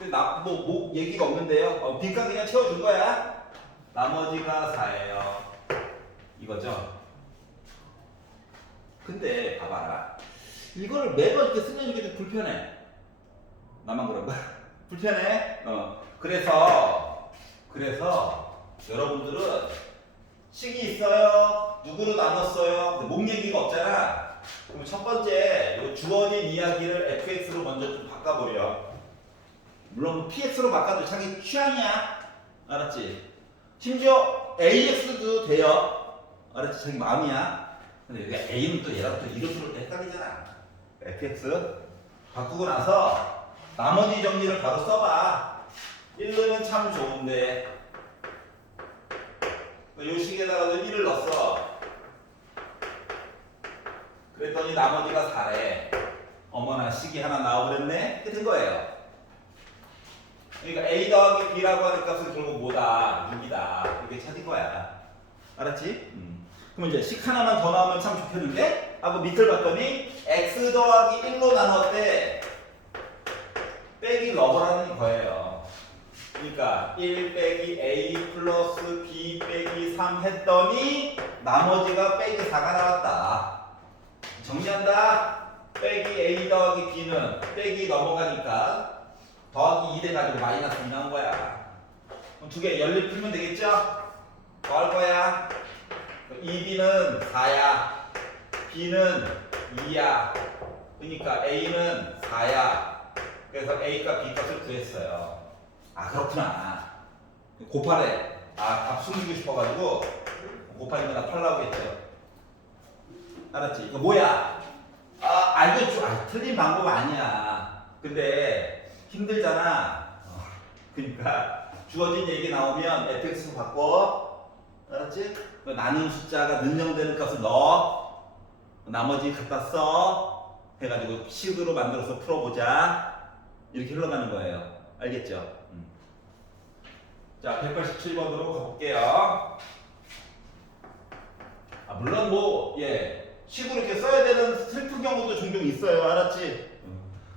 뭐 얘기가 없는데요. 빈칸 그냥 채워준 거야. 나머지가 4예요. 이거죠. 근데 봐봐라. 이거를 매번 이렇게 쓰면 이게 좀 불편해. 나만 그런가? 불편해. 그래서 여러분들은 식이 있어요. 누구로 나눴어요? 근데 몸 얘기가 없잖아. 그럼 첫 번째 요 주어진 이야기를 fx로 먼저 좀 바꿔버려. 물론 px로 바꿔도 자기 취향이야. 알았지? 심지어 ax도 돼요. 알았지? 자기 마음이야. 근데 여기가 a는 또 얘랑 또 이름으로 헷갈리잖아. fx 바꾸고 나서 나머지 정리를 바로 써봐. 1은 참 좋은데 요 식에다가도 1을 넣었어. 그랬더니 나머지가 4래. 어머나 식이 하나 나와버렸네? 이렇게 된 거예요. 그러니까 A 더하기 B라고 하는 값은 결국 뭐다? 6이다. 이렇게 찾을 거야. 알았지? 그럼 이제 식 하나만 더 나오면 참 좋겠는데? 하고 밑을 봤더니 X 더하기 1로 나눴대. 빼기 러버라는 거예요. 그러니까 1 빼기 A 플러스 B 빼기 3 했더니 나머지가 빼기 4가 나왔다. 정리한다. 빼기 A 더하기 B는 빼기 넘어가니까 더하기 2 돼가지고 마이너스 2 나온 거야. 그럼 두 개 연립 풀면 되겠죠? 더 할 거야. 2B는 4야. B는 2야. 그러니까 A는 4야. 그래서 A값, B값을 구했어요. 그렇구나. 곱하래. 값 숨기고 싶어가지고 곱하니까 나 8 나오겠죠. 알았지? 이거 뭐야? 알겠죠. 틀린 방법 아니야. 근데 힘들잖아. 그러니까 주어진 얘기 나오면 fx로 바꿔. 알았지? 나눈 숫자가 능정되는 값을 넣어. 나머지 갖다 써. 해가지고 식으로 만들어서 풀어보자. 이렇게 흘러가는 거예요. 알겠죠? 자, 187번으로 가볼게요. 물론 식으로 이렇게 써야 되는 슬픈 경우도 종종 있어요. 알았지?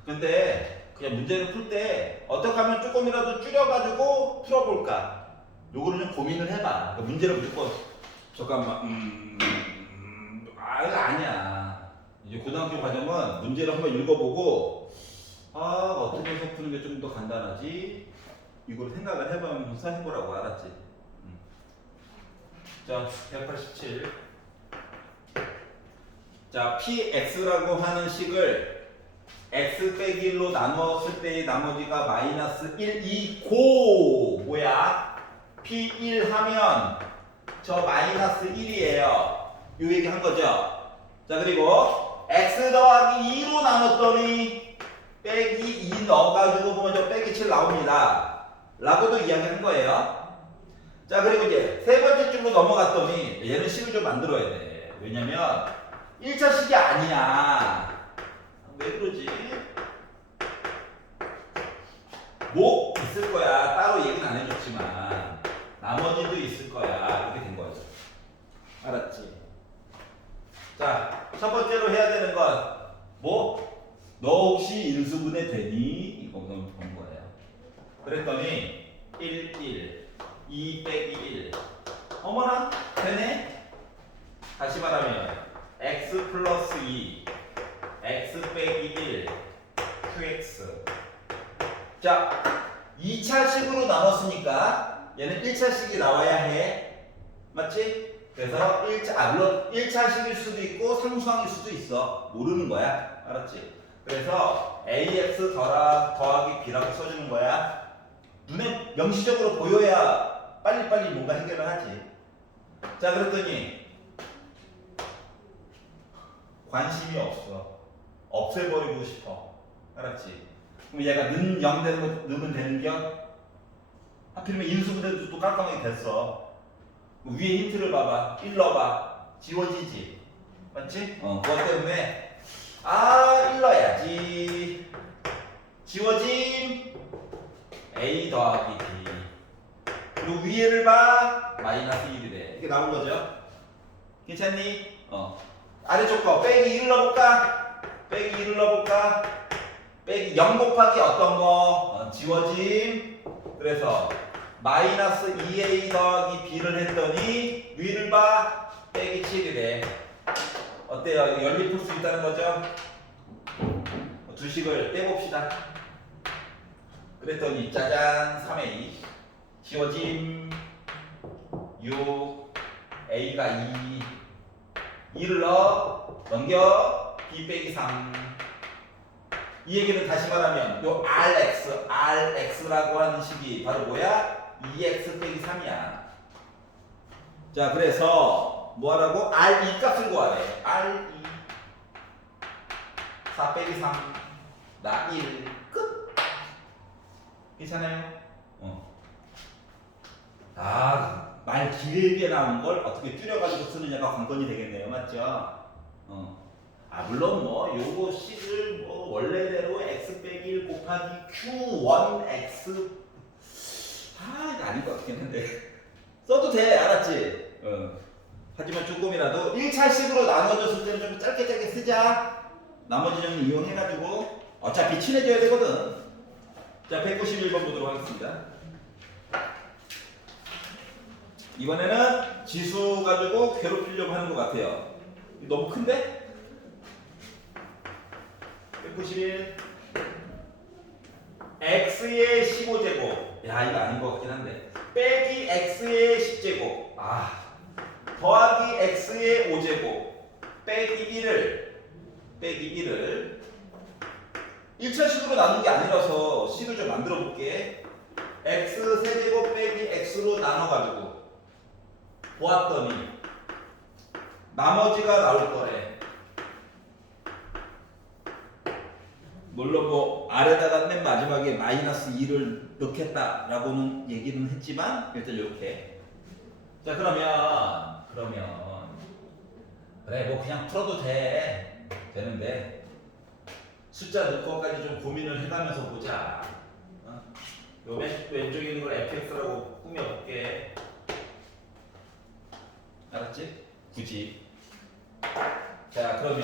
근데 그냥 문제를 풀 때 어떻게 하면 조금이라도 줄여가지고 풀어볼까? 요거를 좀 고민을 해봐. 그러니까 문제를 무조건 잠깐만 이거 아니야. 이제 고등학교 과정은 문제를 한번 읽어보고 어떻게 해서 푸는 게 좀 더 간단하지? 이걸 생각을 해보면서 해보라고. 알았지? 자, 187. 자, px라고 하는 식을 x 빼기 1로 나누었을 때의 나머지가 마이너스 1, 2, 고! 뭐야? p1 하면 저 마이너스 1이에요. 요 얘기 한 거죠? 자, 그리고 x 더하기 2로 나눴더니 빼기 2 넣어가지고 보면 저 빼기 7 나옵니다. 라고도 이야기한 거예요. 자, 그리고 이제 세 번째 줄로 넘어갔더니 얘는 식을 좀 만들어야 돼. 왜냐면 1차 식이 아니야. 왜 그러지? 뭐 있을 거야. 따로 얘기는 안 해줬지만 나머지도 있을 거야. 이렇게 된 거죠. 알았지? 자, 첫 번째로 해야 되는 건 뭐? 너 혹시 인수분해 되니? 이거 본 거예요. 그랬더니 1, 2 빼기 1. 어머나 되네. 다시 말하면 x 플러스 2 x 빼기 1 qx. 자 2차식으로 나눴으니까 얘는 1차식이 나와야 해. 맞지? 그래서 물론 1차식일 수도 있고 상수항일 수도 있어. 모르는 거야. 알았지? 그래서 ax 더하기 b라고 써주는 거야. 눈에 명시적으로 보여야 빨리빨리 뭔가 해결을 하지. 자 그랬더니 관심이 없어. 없애버리고 싶어. 알았지? 그럼 얘가 는 0 넣으면 되는겨? 하필이면 인수분해도 또 깜깜하게 됐어. 위에 힌트를 봐봐. 1 넣어봐. 지워지지. 맞지? 그것 때문에 1 넣어야지. 지워짐. A 더하기 B. 그리고 위에를 봐. 마이너스 1이 돼. 이렇게 나온 거죠. 괜찮니? 아래쪽 거 빼기 1을 넣어볼까? 빼기 1을 넣어볼까? 빼기 0 곱하기 어떤 거? 지워짐. 그래서 마이너스 2a 더하기 b를 했더니 위를 봐. 빼기 7이래. 어때요? 이거 연립할 수 있다는 거죠? 두 식을 떼봅시다. 그랬더니 짜잔 3a 지워짐 6 a가 2 2를 넣어 넘겨 b 빼기 3. 이 얘기는 다시 말하면 요 rx라고 하는 식이 바로 뭐야? 2x 빼기 3이야. 자 그래서 뭐하라고? r2 값을 구하래. r2 4 빼기 3 나 1 끝. 괜찮아요? 말 길게 나온 걸 어떻게 줄여가지고 쓰느냐가 관건이 되겠네요. 맞죠? 물론 뭐 요거 식을 뭐 원래대로 x 빼기 1 곱하기 q1x 이거 아닌 것 같긴 한데 써도 돼. 알았지? 하지만 조금이라도 1차식으로 나눠줬을 때는 좀 짧게 쓰자. 나머지 좀 이용해가지고 어차피 친해져야 되거든. 자 191번 보도록 하겠습니다. 이번에는 지수 가지고 괴롭히려고 하는 것 같아요. 너무 큰데? 191 x의 15제곱. 야 이거 아닌 것 같긴 한데 빼기 x의 10제곱 더하기 x의 5제곱 빼기 1을 1차식으로 나눈 게 아니라서 식을 좀 만들어 볼게. x 세제곱 빼기 x로 나눠가지고 보았더니 나머지가 나올 거래. 물론 뭐 아래다가 맨 마지막에 마이너스 2를 넣겠다라고는 얘기는 했지만 일단 이렇게. 자 그러면 그래 뭐 그냥 풀어도 되는데 숫자 넣을 것까지 좀 고민을 해가면서 보자. 요 왼쪽에 있는 걸 fx라고 꾸며볼게. 알았지? 굳이. 자 그러면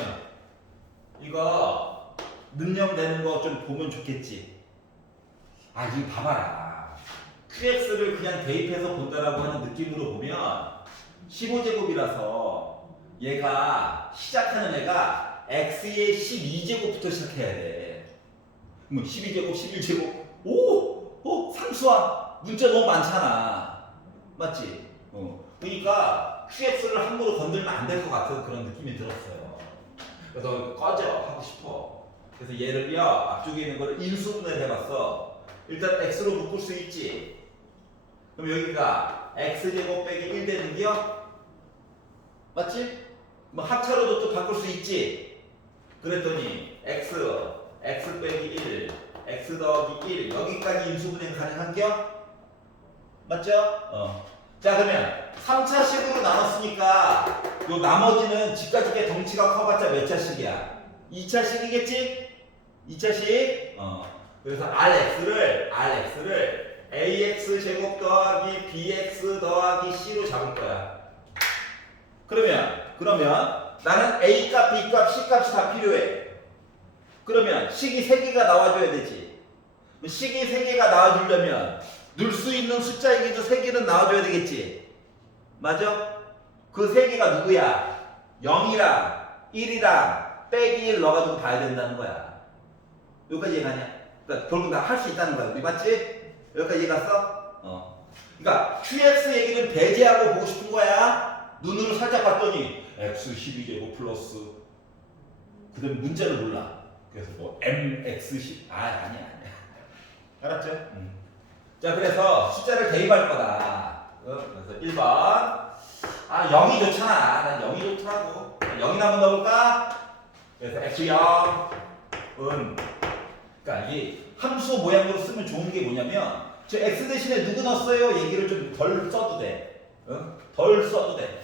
이거 능력되는 거 좀 보면 좋겠지. 이거 봐봐라. qx를 그냥 대입해서 본다라고 하는 느낌으로 보면 15제곱이라서 얘가 시작하는 애가 x의 12제곱부터 시작해야 돼. 뭐 12제곱, 11제곱. 상수야. 문자 너무 많잖아. 맞지? 그러니까 qx를 함부로 건들면 안 될 것 같은 그런 느낌이 들었어요. 그래서 꺼져 하고 싶어. 그래서 얘를요 앞쪽에 있는 거를 인수분해를 해봤어. 일단 x로 묶을 수 있지. 그럼 여기가 x제곱 빼기 1 되는겨? 맞지? 뭐 합차로도 또 바꿀 수 있지. 그랬더니 x 빼기 1 x 더하기 1 여기까지 인수분해 가능한겨? 맞죠? 자 그러면 3차식으로 나눴으니까 요 나머지는 집까지게 덩치가 커봤자 몇 차식이야? 2차식이겠지? 2차식. 그래서 rx를 ax 제곱 더하기 bx 더하기 c로 잡을 거야. 그러면 나는 a 값, b 값, c 값이 다 필요해. 그러면 식이 3개가 나와줘야 되지. 식이 3개가 나와주려면 넣을 수 있는 숫자에게도 3개는 나와줘야 되겠지. 맞아? 그 3개가 누구야? 0이랑 1이랑 빼기 1 넣어가지고 봐야 된다는 거야. 여기까지 이해가냐? 그러니까 결국 다 할 수 있다는 거야. 우리 맞지? 여기까지 이해갔어? 그러니까 QX 얘기는 배제하고 보고 싶은 거야. 눈으로 살짝 봤더니 X 12제곱 플러스 그 다음에 문제를 몰라. 그래서 뭐 MX10 아니야. 알았죠? 자, 그래서 숫자를 대입할 거다. 그래서 1번. 0이 좋잖아. 난 0이 좋더라고. 0이나 한번 넣어볼까? 그래서 X0은 그러니까 이게 함수 모양으로 쓰면 좋은 게 뭐냐면 저 X 대신에 누구 넣었어요? 얘기를 좀 덜 써도 돼. 덜 써도 돼.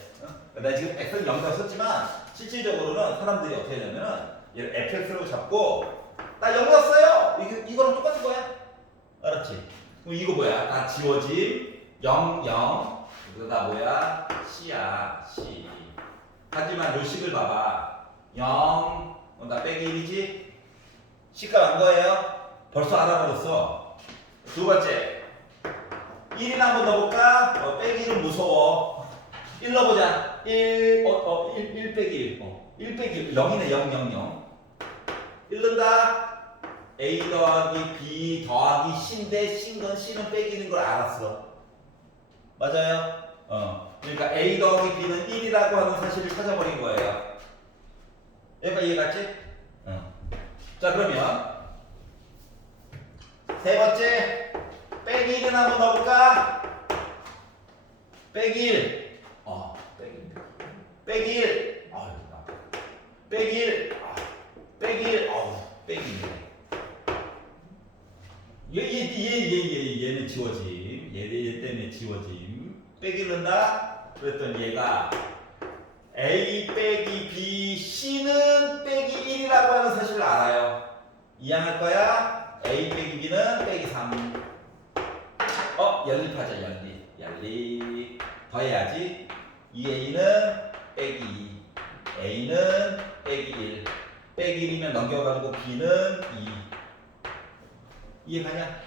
나 지금 X는 0이라고 썼지만 실질적으로는 사람들이 어떻게 하냐면은 얘를 fx라고 잡고 나 0 넣었어요. 이거랑 똑같은 거야. 알았지? 그럼 이거 뭐야? 다 지워짐 0, 0. 이거 다 뭐야? C야, C. 하지만 요 식을 봐봐. 0, 나 빼기 1이지? C값 안 거예요? 벌써 알아버렸어. 두 번째. 1이나 한번 넣어볼까? 빼기 1은 무서워. 1 넣어보자. 1 빼기 1. 1 빼기 1. 0이네, 0, 0, 0. 1 넣는다. A 더하기 B 더하기 C인데 C인 C는 빼기는 걸 알았어. 맞아요? 그러니까 A 더하기 B는 1이라고 하는 사실을 찾아버린 거예요. 여기까지 이해갔지? 자, 그러면 세 번째 빼기 1은 한번 넣어볼까? 빼기 1. 빼기 1. 빼기 1. 빼기 1. 빼기 1. 얘는 지워짐. 얘 때문에 지워짐. 빼기를 넣는다? 그랬더니 얘가 A 빼기 B C는 빼기 1이라고 하는 사실을 알아요. 이해할 거야? A 빼기 B는 빼기 3. 연립하자, 연립. 더해야지. 2A는 빼기 2. A는 빼기 1. 빼기 1이면 넘겨가지고 B는 2. 이해가냐?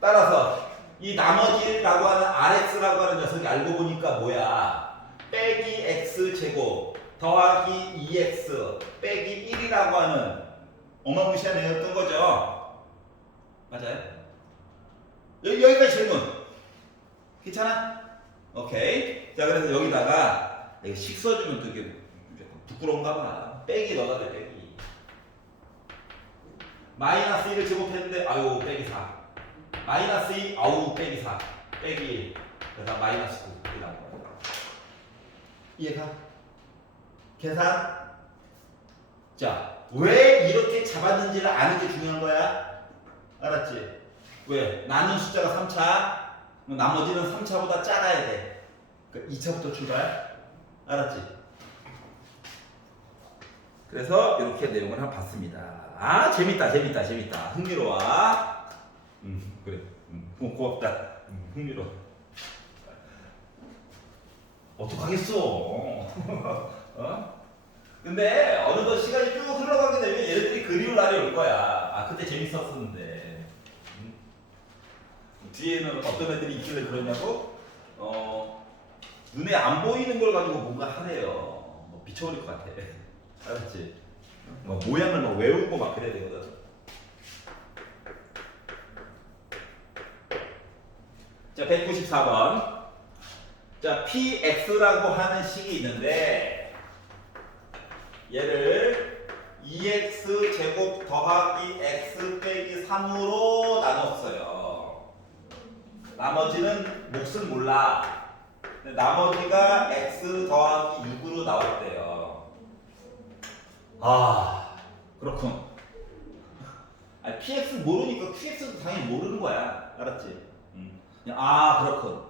따라서 이 나머지라고 하는 RX라고 하는 녀석이 알고 보니까 뭐야? 빼기 X제곱 더하기 2X 빼기 1이라고 하는 어마무시한 애였던 거죠. 맞아요? 여기까지 질문. 괜찮아? 오케이. 자, 그래서 여기다가 식 써주면 되게 부끄러운가 봐. 빼기 넣어야 돼, 빼기. 마이너스 1을 제곱했는데 빼기 4. 마이너스 2, 빼기 4. 빼기 1. 그래서 마이너스 9. 이렇게 나온 거야. 이해가? 계산? 자, 왜 이렇게 잡았는지를 아는 게 중요한 거야. 알았지? 왜? 나눈 숫자가 3차. 나머지는 3차보다 작아야 돼. 그러니까 2차부터 출발. 알았지? 그래서 이렇게 내용을 한번 봤습니다. 재밌다. 흥미로워. 그래. 고맙다. 흥미로워. 어떡하겠어. 근데 어느덧 시간이 쭉 흘러가게 되면 얘네들이 그리울 날이 올 거야. 그때 재밌었었는데. 뒤에는 어떤 애들이 있길래 그러냐고? 눈에 안 보이는 걸 가지고 뭔가 하래요. 미쳐버릴 것 같아. 알았지? 모양을 외우고 막 그래야 되거든. 자, 194번. 자, PX라고 하는 식이 있는데 얘를 2x 제곱 더하기 x 빼기 3으로 나눴어요. 나머지는 몫은 몰라. 나머지가 x 더하기 6으로 나왔대요. 그렇군. PX 모르니까 QX도 당연히 모르는 거야. 알았지? 그렇군.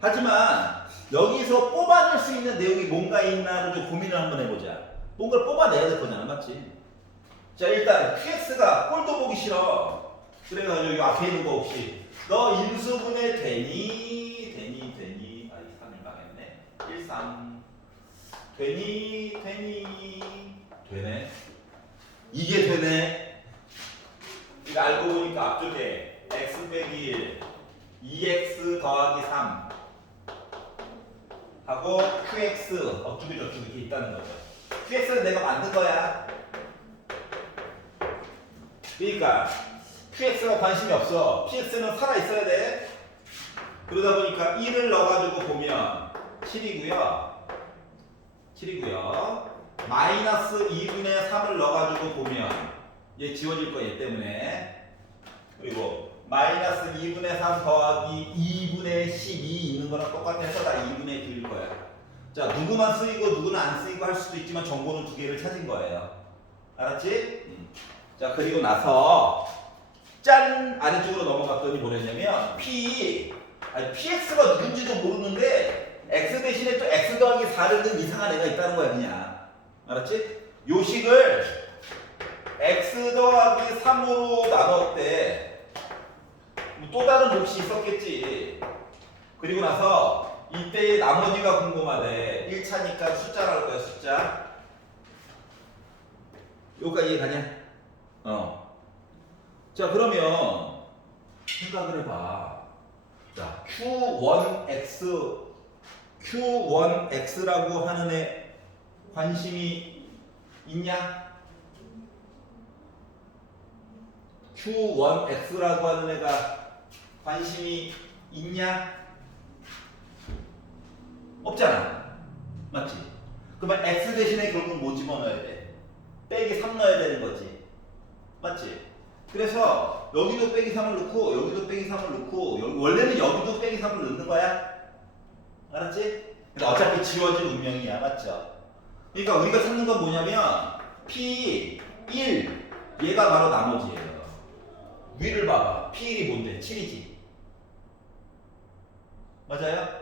하지만 여기서 뽑아낼 수 있는 내용이 뭔가 있나를 좀 고민을 한번 해보자. 뭔가를 뽑아내야 될 거잖아. 맞지? 자, 일단 QX가 꼴도 보기 싫어. 그래가지고 이 앞에 있는 거 혹시 너 인수분해 되니? 3일 망했네. 1, 3 되니? 되네. 이게 되네. 이거 알고 보니까 앞쪽에 x 빼기 1, 2x 더하기 3 하고 qx 어쩌고 저쩌고 이렇게 있다는 거죠. qx는 내가 만든 거야. 그러니까 qx가 관심이 없어. px는 살아 있어야 돼. 그러다 보니까 1을 넣어가지고 보면 7이고요. 7이고요. 마이너스 2분의 3을 넣어가지고 보면 얘 지워질 거 얘 때문에. 그리고 마이너스 2분의 3 더하기 2분의 12 있는 거랑 똑같아서 다 2분의 9일 거야. 자, 누구만 쓰이고 누구는 안 쓰이고 할 수도 있지만 정보는 두 개를 찾은 거예요. 알았지? 자, 그리고 나서 짠! 아래쪽으로 넘어갔더니 뭐랬냐면 px가 누군지도 모르는데 x 대신에 또 x 더하기 4를 넣은 이상한 애가 있다는 거야 그냥. 알았지? 요 식을 x 더하기 3으로 나눴대. 또 다른 몫이 있었겠지. 그리고 나서 이때의 나머지가 궁금하대. 1차니까 숫자 나올 거야 숫자. 여기까지 이해가냐? 자, 그러면 생각을 해봐. 자, Q1X라고 하는 애 관심이 있냐? Q1X라고 하는 애가 관심이 있냐? 없잖아. 맞지? 그러면 X 대신에 결국은 뭐 집어넣어야 돼? 빼기 3 넣어야 되는 거지. 맞지? 그래서 여기도 빼기 3을 넣고 여기도 빼기 3을 넣고 원래는 여기도 빼기 3을 넣는 거야. 알았지? 근데 어차피 지워질 운명이야. 맞죠? 그러니까 우리가 찾는 건 뭐냐면 P1 얘가 바로 나머지예요. 위를 봐봐. P1이 뭔데? 7이지. 맞아요?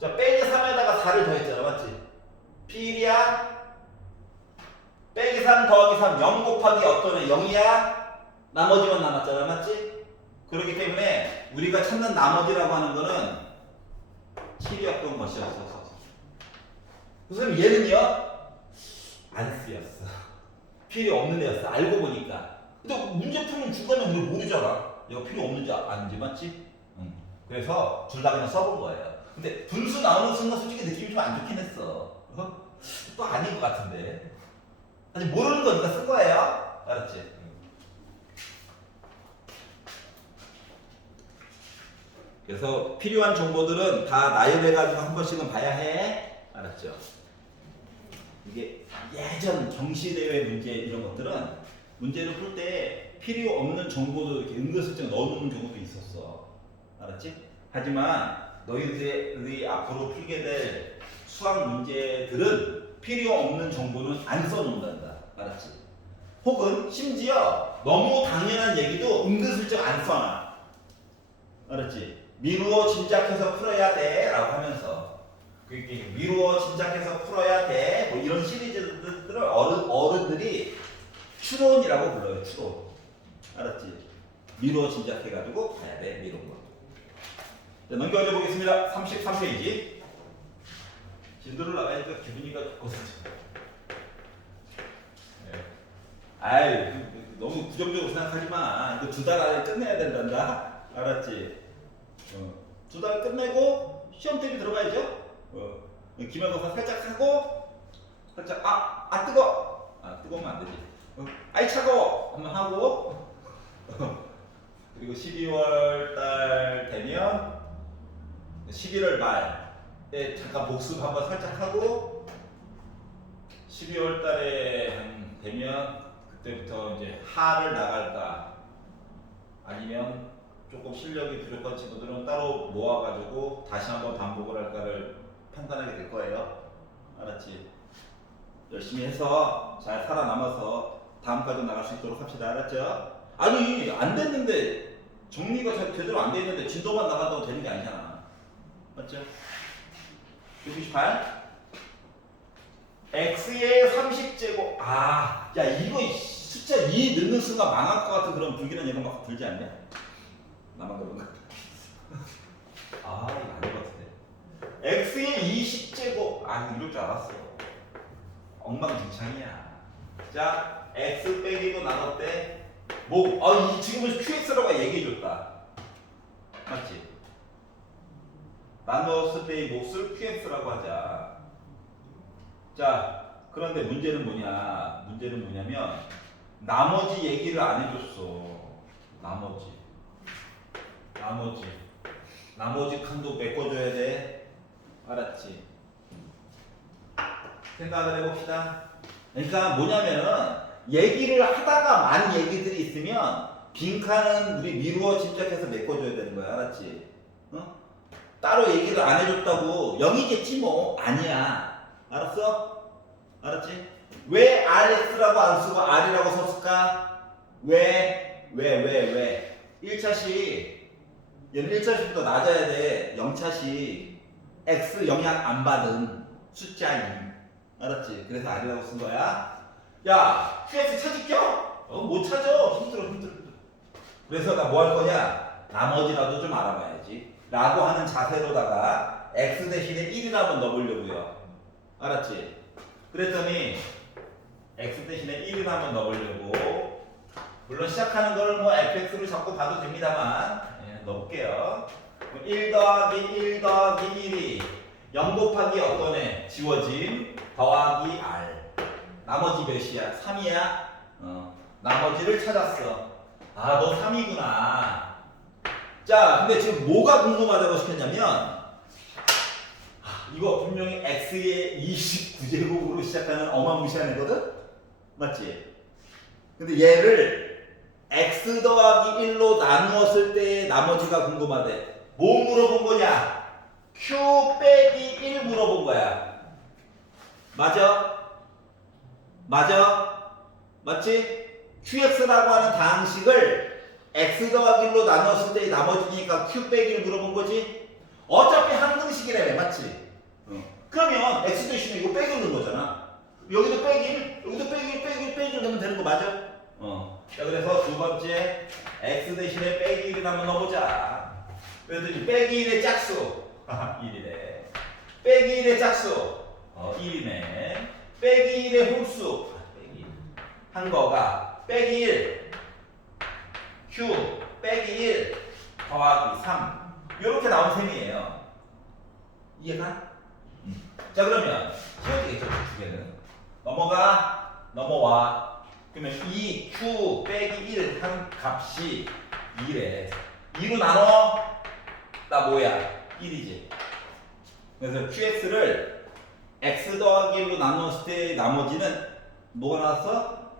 자, 빼기 3에다가 4를 더했잖아. 맞지? P1이야. 빼기 3 더하기 3 0 곱하기 어떤 애 0이야? 나머지만 남았잖아. 맞지? 그렇기 때문에 우리가 찾는 나머지라고 하는 거는 7이었던 것이었어. 선생님 얘는요? 안 쓰였어. 필요 없는 애였어. 알고 보니까. 근데 문제 푸는 중간에 우리 모르잖아. 얘가 필요 없는지 아닌지. 맞지? 응. 그래서 둘 다 그냥 써본 거예요. 근데 분수 나오는 순간 솔직히 느낌이 좀 안 좋긴 했어. 또 아닌 것 같은데. 아직 모르는 거니까 쓴 거예요. 알았지? 그래서 필요한 정보들은 다 나열해가지고 한 번씩은 봐야 해. 알았죠? 이게 예전 경시대회 문제 이런 것들은 문제를 풀 때 필요 없는 정보도 이렇게 은근슬쩍 넣어놓는 경우도 있었어. 알았지? 하지만 너희들이 앞으로 풀게 될 수학 문제들은 필요 없는 정보는 안 써놓는단다. 알았지? 혹은 심지어 너무 당연한 얘기도 은근슬쩍 안 써놔. 알았지? 미루어 짐작해서 풀어야 돼 라고 하면서 미루어 짐작해서 풀어야 돼 뭐 이런 시리즈들을 어른들이 추론이라고 불러요. 추론. 알았지? 미루어 짐작해가지고 봐야 돼. 미루는 거. 자, 넘겨져 보겠습니다. 33페이지. 진도를 나가니까 기분이가 좋거든. 네. 아이, 너무 부정적으로 생각하지 마. 이거 2달 안에 끝내야 된단다. 알았지? 2달 끝내고 시험 대비 들어가야죠. 기말고사 살짝 하고 살짝 뜨거. 뜨거우면 안 되지. 아이 차가워 한번 하고 그리고 12월 달 되면 11월 말에 잠깐 복습 한번 살짝 하고 12월 달에 되면 그때부터 이제 하를 나갈까 아니면 조금 실력이 부족한 친구들은 따로 모아가지고 다시 한번 반복을 할까를 판단하게 될 거예요. 알았지? 열심히 해서 잘 살아남아서 다음까지 나갈 수 있도록 합시다. 알았죠? 아니 안 됐는데 정리가 제대로 안 돼 있는데 진도만 나간다고 되는 게 아니잖아. 맞죠? 68 x의 30제곱 야 이거 숫자 2 넣는 순간 망할 것 같은 그런 불길한 예감 막 들지 않냐? 나만 그런가? 이거 아닌 것 같은데. x의 20제곱 이럴 줄 알았어. 엉망진창이야. 자, x 빼기도 나눴대. 이 지금은 QX라고 얘기해줬다. 맞지? 나누었을 때의 몫을 QX라고 하자. 자, 그런데 문제는 뭐냐면 나머지 얘기를 안 해줬어. 나머지 칸도 메꿔줘야 돼. 알았지? 생각을 해봅시다. 그러니까 뭐냐면은 얘기를 하다가 만 얘기들이 있으면 빈칸은 우리 미루어 짐작해서 메꿔줘야 되는 거야. 알았지? 어? 따로 얘기를 안 해줬다고 0이겠지 뭐. 아니야. 알았어? 알았지? 왜 RX라고 안 쓰고 R이라고 썼을까? 왜? 1차시 얘는 1차시보다 낮아야 돼. 0차시 X 영향 안 받은 숫자임. 알았지? 그래서 R이라고 쓴 거야. 야, QX 찾을겨? 못 찾아. 힘들어. 그래서 나 뭐 할 거냐? 나머지라도 좀 알아봐야지. 라고 하는 자세로다가 X 대신에 1이라 한번 넣어보려고요. 알았지? 그랬더니 X 대신에 1이라 한번 넣어보려고. 물론 시작하는 걸 뭐 fx로 자꾸 봐도 됩니다만 넣을게요. 1 더하기 1 더하기 1이 0 곱하기 어떤 애? 지워짐 더하기 r. 나머지 몇이야? 3이야? 나머지를 찾았어. 아, 너 3이구나. 자, 근데 지금 뭐가 궁금하다고 시켰냐면 이거 분명히 x의 29제곱으로 시작하는 어마무시한 애거든? 맞지? 근데 얘를 x 더하기 1로 나누었을 때 나머지가 궁금하대. 뭐 물어본 거냐? q 빼기 1 물어본 거야. 맞아? 맞지? qx라고 하는 다항식을 x 더하기 1로 나누었을 때 나머지니까 q 빼기 1 물어본 거지? 어차피 항등식이라며. 맞지? 그러면 x 대신에 이거 빼기 넣는 거잖아. 여기도 빼기 1, 여기도 빼기 1 넣으면 되는 거 맞아? 자, 그래서 두 번째 x 대신에 빼기 1을 한번 넣어보자. 그랬더니 빼기 1의 짝수 1이래. 빼기 1의 짝수 1이네. 빼기 1의 홀수 빼기 1. 한 거가 빼기 1 q 빼기 1 더하기 3 이렇게 나온 셈이에요. 이해가? 자, 그러면 지워지겠죠, 두 개는. 넘어와. 그러면 2q 빼기 1 한 값이 2래. 2로 나눠? 나 뭐야? 1이지. 그래서 qx를 x 더하기 1로 나누었을 때 나머지는 뭐가 나왔어?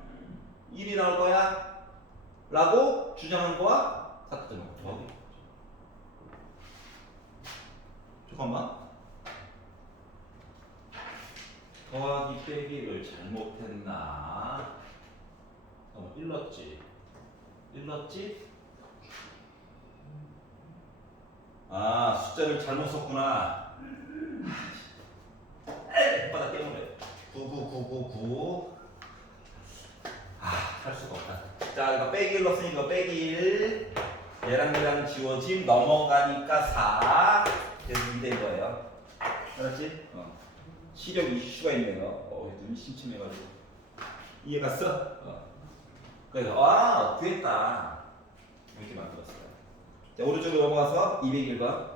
1이 나올 거야? 라고 주장한 거와 같은 거. 잠깐만. 더하기 빼기를 잘못했나? 1 넣었지? 아, 숫자를 잘못 썼구나. 바닥 깨물래. 99999. 할 수가 없다. 자, 이거 빼기 1 넣었으니까 빼기 1. 얘랑 지워짐 넘어가니까 4. 그래서 2된 거예요. 알았지? 시력 이슈가 있네요. 눈이 심심해가지고. 이해 갔어? 그래서 됐다. 이렇게 만들었어요. 자, 오른쪽으로 넘어가서 201번.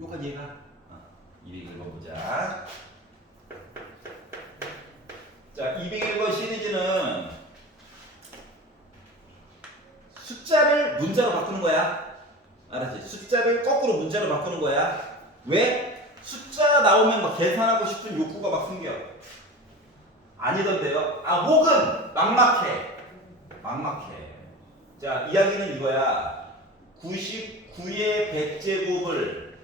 요까지 얘가 201번 보자. 자, 201번 시리즈는 숫자를 문자로 바꾸는 거야. 알았지? 숫자를 거꾸로 문자로 바꾸는 거야. 왜? 숫자 나오면 막 계산하고 싶은 욕구가 막 생겨. 아니던데요? 혹은 막막해. 자, 이야기는 이거야. 99의 100제곱을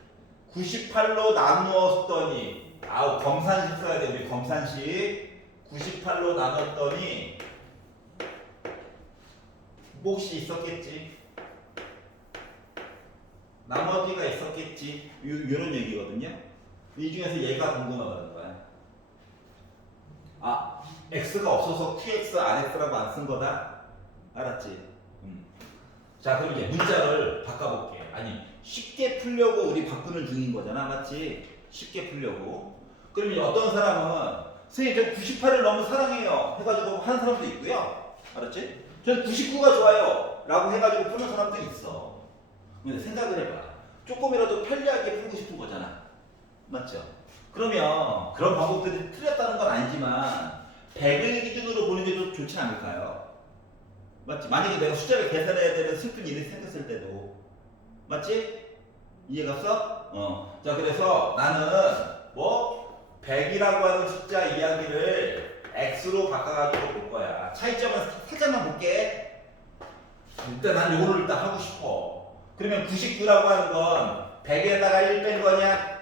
98로 나누었더니 검산식 써야 돼. 우리 검산식 98로 나눴더니 몫이 있었겠지. 나머지가 있었겠지. 이런 얘기거든요. 이 중에서 얘가 궁금하다는 거야. x가 없어서 qx, rx라고 안 쓴 거다. 알았지? 자, 그럼 이제 문자를 바꿔볼게. 아니, 쉽게 풀려고 우리 바꾸는 중인 거잖아. 맞지? 쉽게 풀려고. 그러면 어떤 사람은 선생님 저 98을 너무 사랑해요 해가지고 한 사람도 있고요. 알았지? 저는 99가 좋아요 라고 해가지고 푸는 사람도 있어. 근데 생각을 해봐. 조금이라도 편리하게 풀고 싶은 거잖아. 맞죠? 그러면 그런 방법들이 틀렸다는 건 아니지만 100을 기준으로 보는 게 좀 좋지 않을까요? 맞지? 만약에 내가 숫자를 계산해야 되는 슬픈 일이 생겼을 때도. 맞지? 이해갔어? 자, 그래서 나는 뭐 100이라고 하는 숫자 이야기를 x로 바꿔가지고 볼 거야. 차이점은 살짝만 볼게. 일단 난 요거를 일단 하고 싶어. 그러면 99라고 하는 건 100에다가 1 뺀 거냐?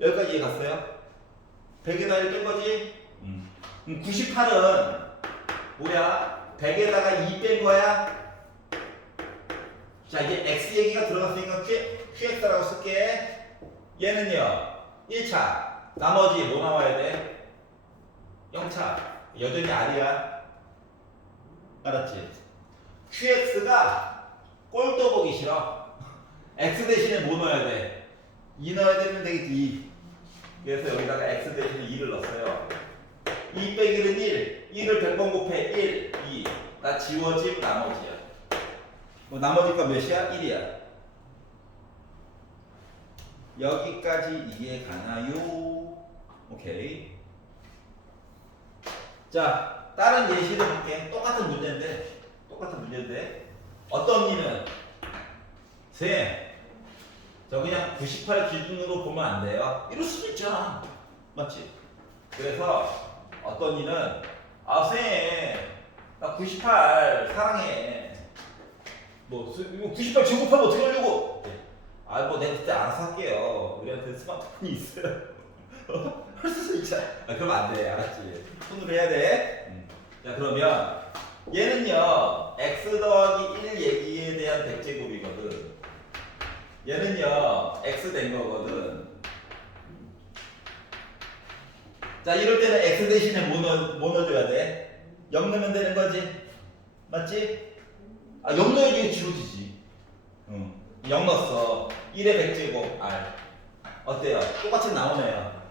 여기까지 이해 갔어요? 100에다가 1 뺀 거지? 그럼 98은 뭐야? 100에다가 2 뺀 거야? 자, 이제 x 얘기가 들어갔으니까 qx라고 쓸게. 얘는요 1차. 나머지 뭐 나와야 돼? 0차. 여전히 r이야. 알았지? qx가 꼴도 보기 싫어. x 대신에 뭐 넣어야 돼? 2 넣어야 되면 되겠지. 2. 그래서 여기다가 x 대신에 2를 넣었어요. 2 빼기 1은 1. 1을 100번 곱해 1, 2. 나 지워짐 나머지야. 나머지가 몇이야? 1이야. 여기까지 이해 가나요? 오케이. 자, 다른 예시를 볼게. 똑같은 문제인데 어떤 이는 쌤, 저 그냥 98 기준으로 보면 안 돼요. 이럴 수도 있잖아. 맞지? 그래서 어떤 이는 쌤, 나 98 사랑해. 뭐 98 제곱하면 어떻게 하려고? 뭐 내가 그때 알아서 할게요. 우리한테 스마트폰이 있어요. 할 수도 있잖아. 그러면 안 돼. 알았지? 손으로 해야 돼. 자, 그러면 얘는요 x 더하기 1 얘기에 대한 100제곱이거든. 얘는요 x 된 거거든. 자, 이럴 때는 x 대신에 뭐 넣어줘야 돼? 0 넣으면 되는 거지. 맞지? 0 넣어야지 지워지지. 0 넣었어. 1의 100제곱 r. 어때요? 똑같이 나오네요.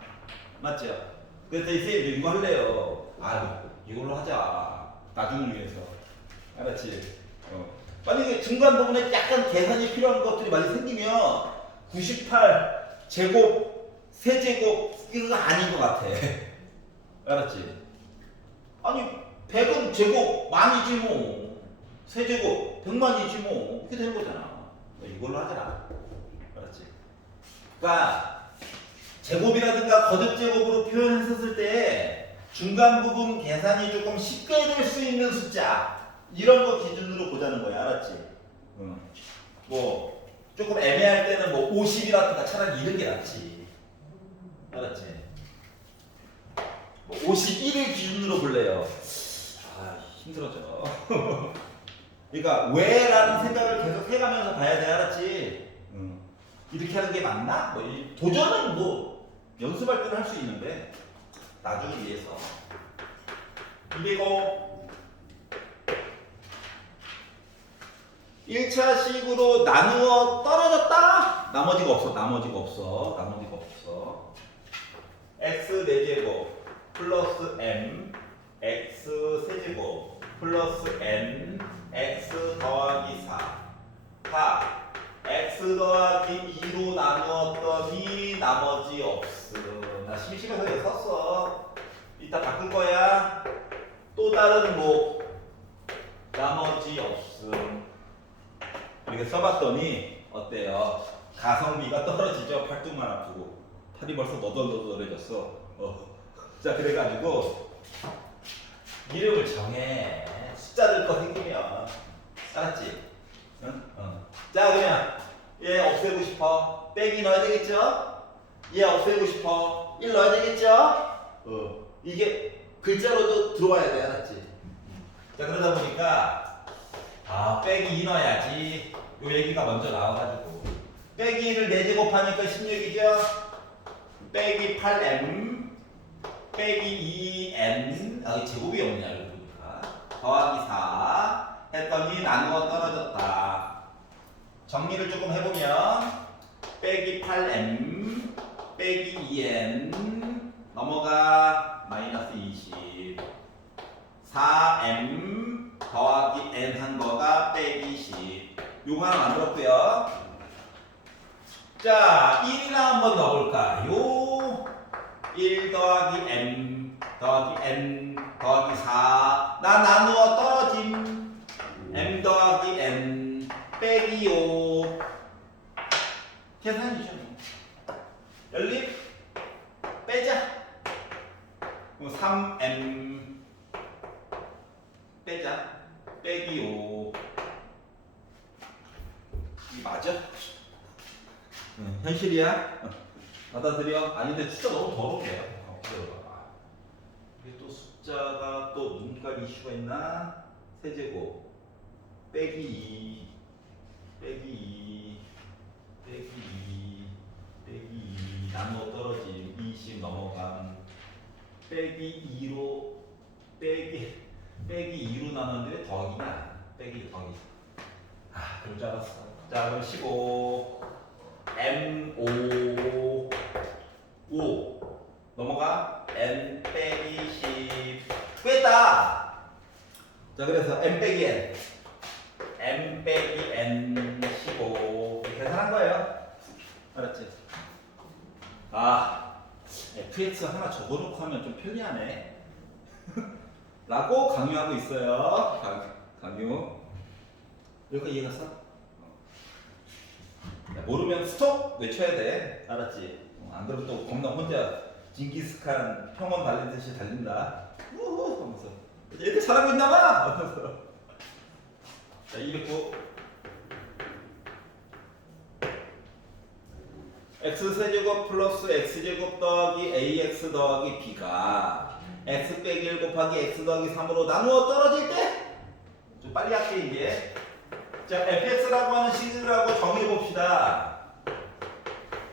맞죠? 그래서 선생님 이거 할래요. 이걸로 하자. 나중을 위해서. 알았지? 만약에 중간 부분에 약간 계산이 필요한 것들이 많이 생기면 98 제곱, 세제곱 이거 아닌 것 같아. 알았지? 아니 100은 제곱 만이지 뭐. 세제곱 100만이지 뭐. 이렇게 되는 거잖아. 이걸로 하잖아. 알았지? 그러니까 제곱이라든가 거듭 제곱으로 표현했었을 때 중간 부분 계산이 조금 쉽게 될 수 있는 숫자 이런 거 기준으로 보자는 거야. 알았지? 뭐 조금 애매할 때는 뭐 50이라든가 차라리 이런 게 낫지. 알았지? 뭐 51을 기준으로 볼래요. 힘들어져. 그러니까 왜라는 생각을 계속 해가면서 봐야 돼. 알았지? 이렇게 하는 게 맞나? 도전은 뭐 연습할 때는 할 수 있는데 나중을 위해서. 그리고 1차식으로 나누어 떨어졌다? 나머지가 없어. x 4제곱 플러스 m x 세제곱 플러스 n x 더하기 4 x 더하기 2로 나누었더니 나머지 없음. 나 심심해서 여기 썼어. 이따 바꿀 거야. 또 다른 뭐 나머지 없음. 이렇게 써봤더니 어때요? 가성비가 떨어지죠. 팔뚝만 아프고 팔이 벌써 너덜너덜해졌어. 자, 그래가지고 이름을 정해. 숫자들 거 생기면. 알았지? 응? 자, 그러면 얘 없애고 싶어. 빼기 넣어야 되겠죠? 얘 없애고 싶어. 1 넣어야 되겠죠? 이게 글자로도 들어와야 돼. 알았지? 자, 그러다 보니까 빼기 2 넣어야지. 요 얘기가 먼저 나와가지고 빼기 1을 4제곱 하니까 16이죠? 빼기 8m 빼기 2n 제곱이 없냐 이거 보니까 더하기 4 했더니 나누어 떨어졌다. 정리를 조금 해보면 빼기 8m 빼기 2n 넘어가 마이너스 20 4m 더하기 n 한 거가 빼기 10. 요거 하나 만들었고요. 자, 1이나 한번 넣어볼까요? 1 더하기 m 더하기 n 더하기 4. 나 나누어 떨어짐. m 더하기 n 빼기 5. 계산해주죠. 연립 빼자. 그럼 3m 빼자. 빼기 5. 이게 맞아? 응, 현실이야? 받아들여? 아닌데 숫자 너무 더럽게. 이게 또 숫자가 또 눈깔 이슈가 있나? 세제곱 빼기 2 빼기 2 빼기 2 빼기 2 나누어 떨어짐 20 넘어감 빼기 2로 빼기 2로 나눴는데 더하기냐? 빼기 더하기. 그럴 줄 알았어. 자, 그럼 15 m 5 넘어가 n 빼기 10 꿰다. 자, 그래서 m 빼기 n 15 이렇게 계산한 거예요. 알았지? fx 하나 적어놓고 하면 좀 편리하네. 라고 강요하고 있어요. 강요. 여기까지 이해갔어? 모르면 스톱 외쳐야 돼. 알았지? 안 그러면 또 겁나 혼자 징기스칸 평원 달리듯이 달린다. 우후 하면서 얘들 잘하고 있나봐 하면서. 자, 209 x세제곱 플러스 x제곱 더하기 ax 더하기 b가 x 빼기 1 곱하기 x 더하기 3으로 나누어 떨어질 때 좀 빨리 할게 이제. 자, fx라고 하는 식이라고 정해봅시다.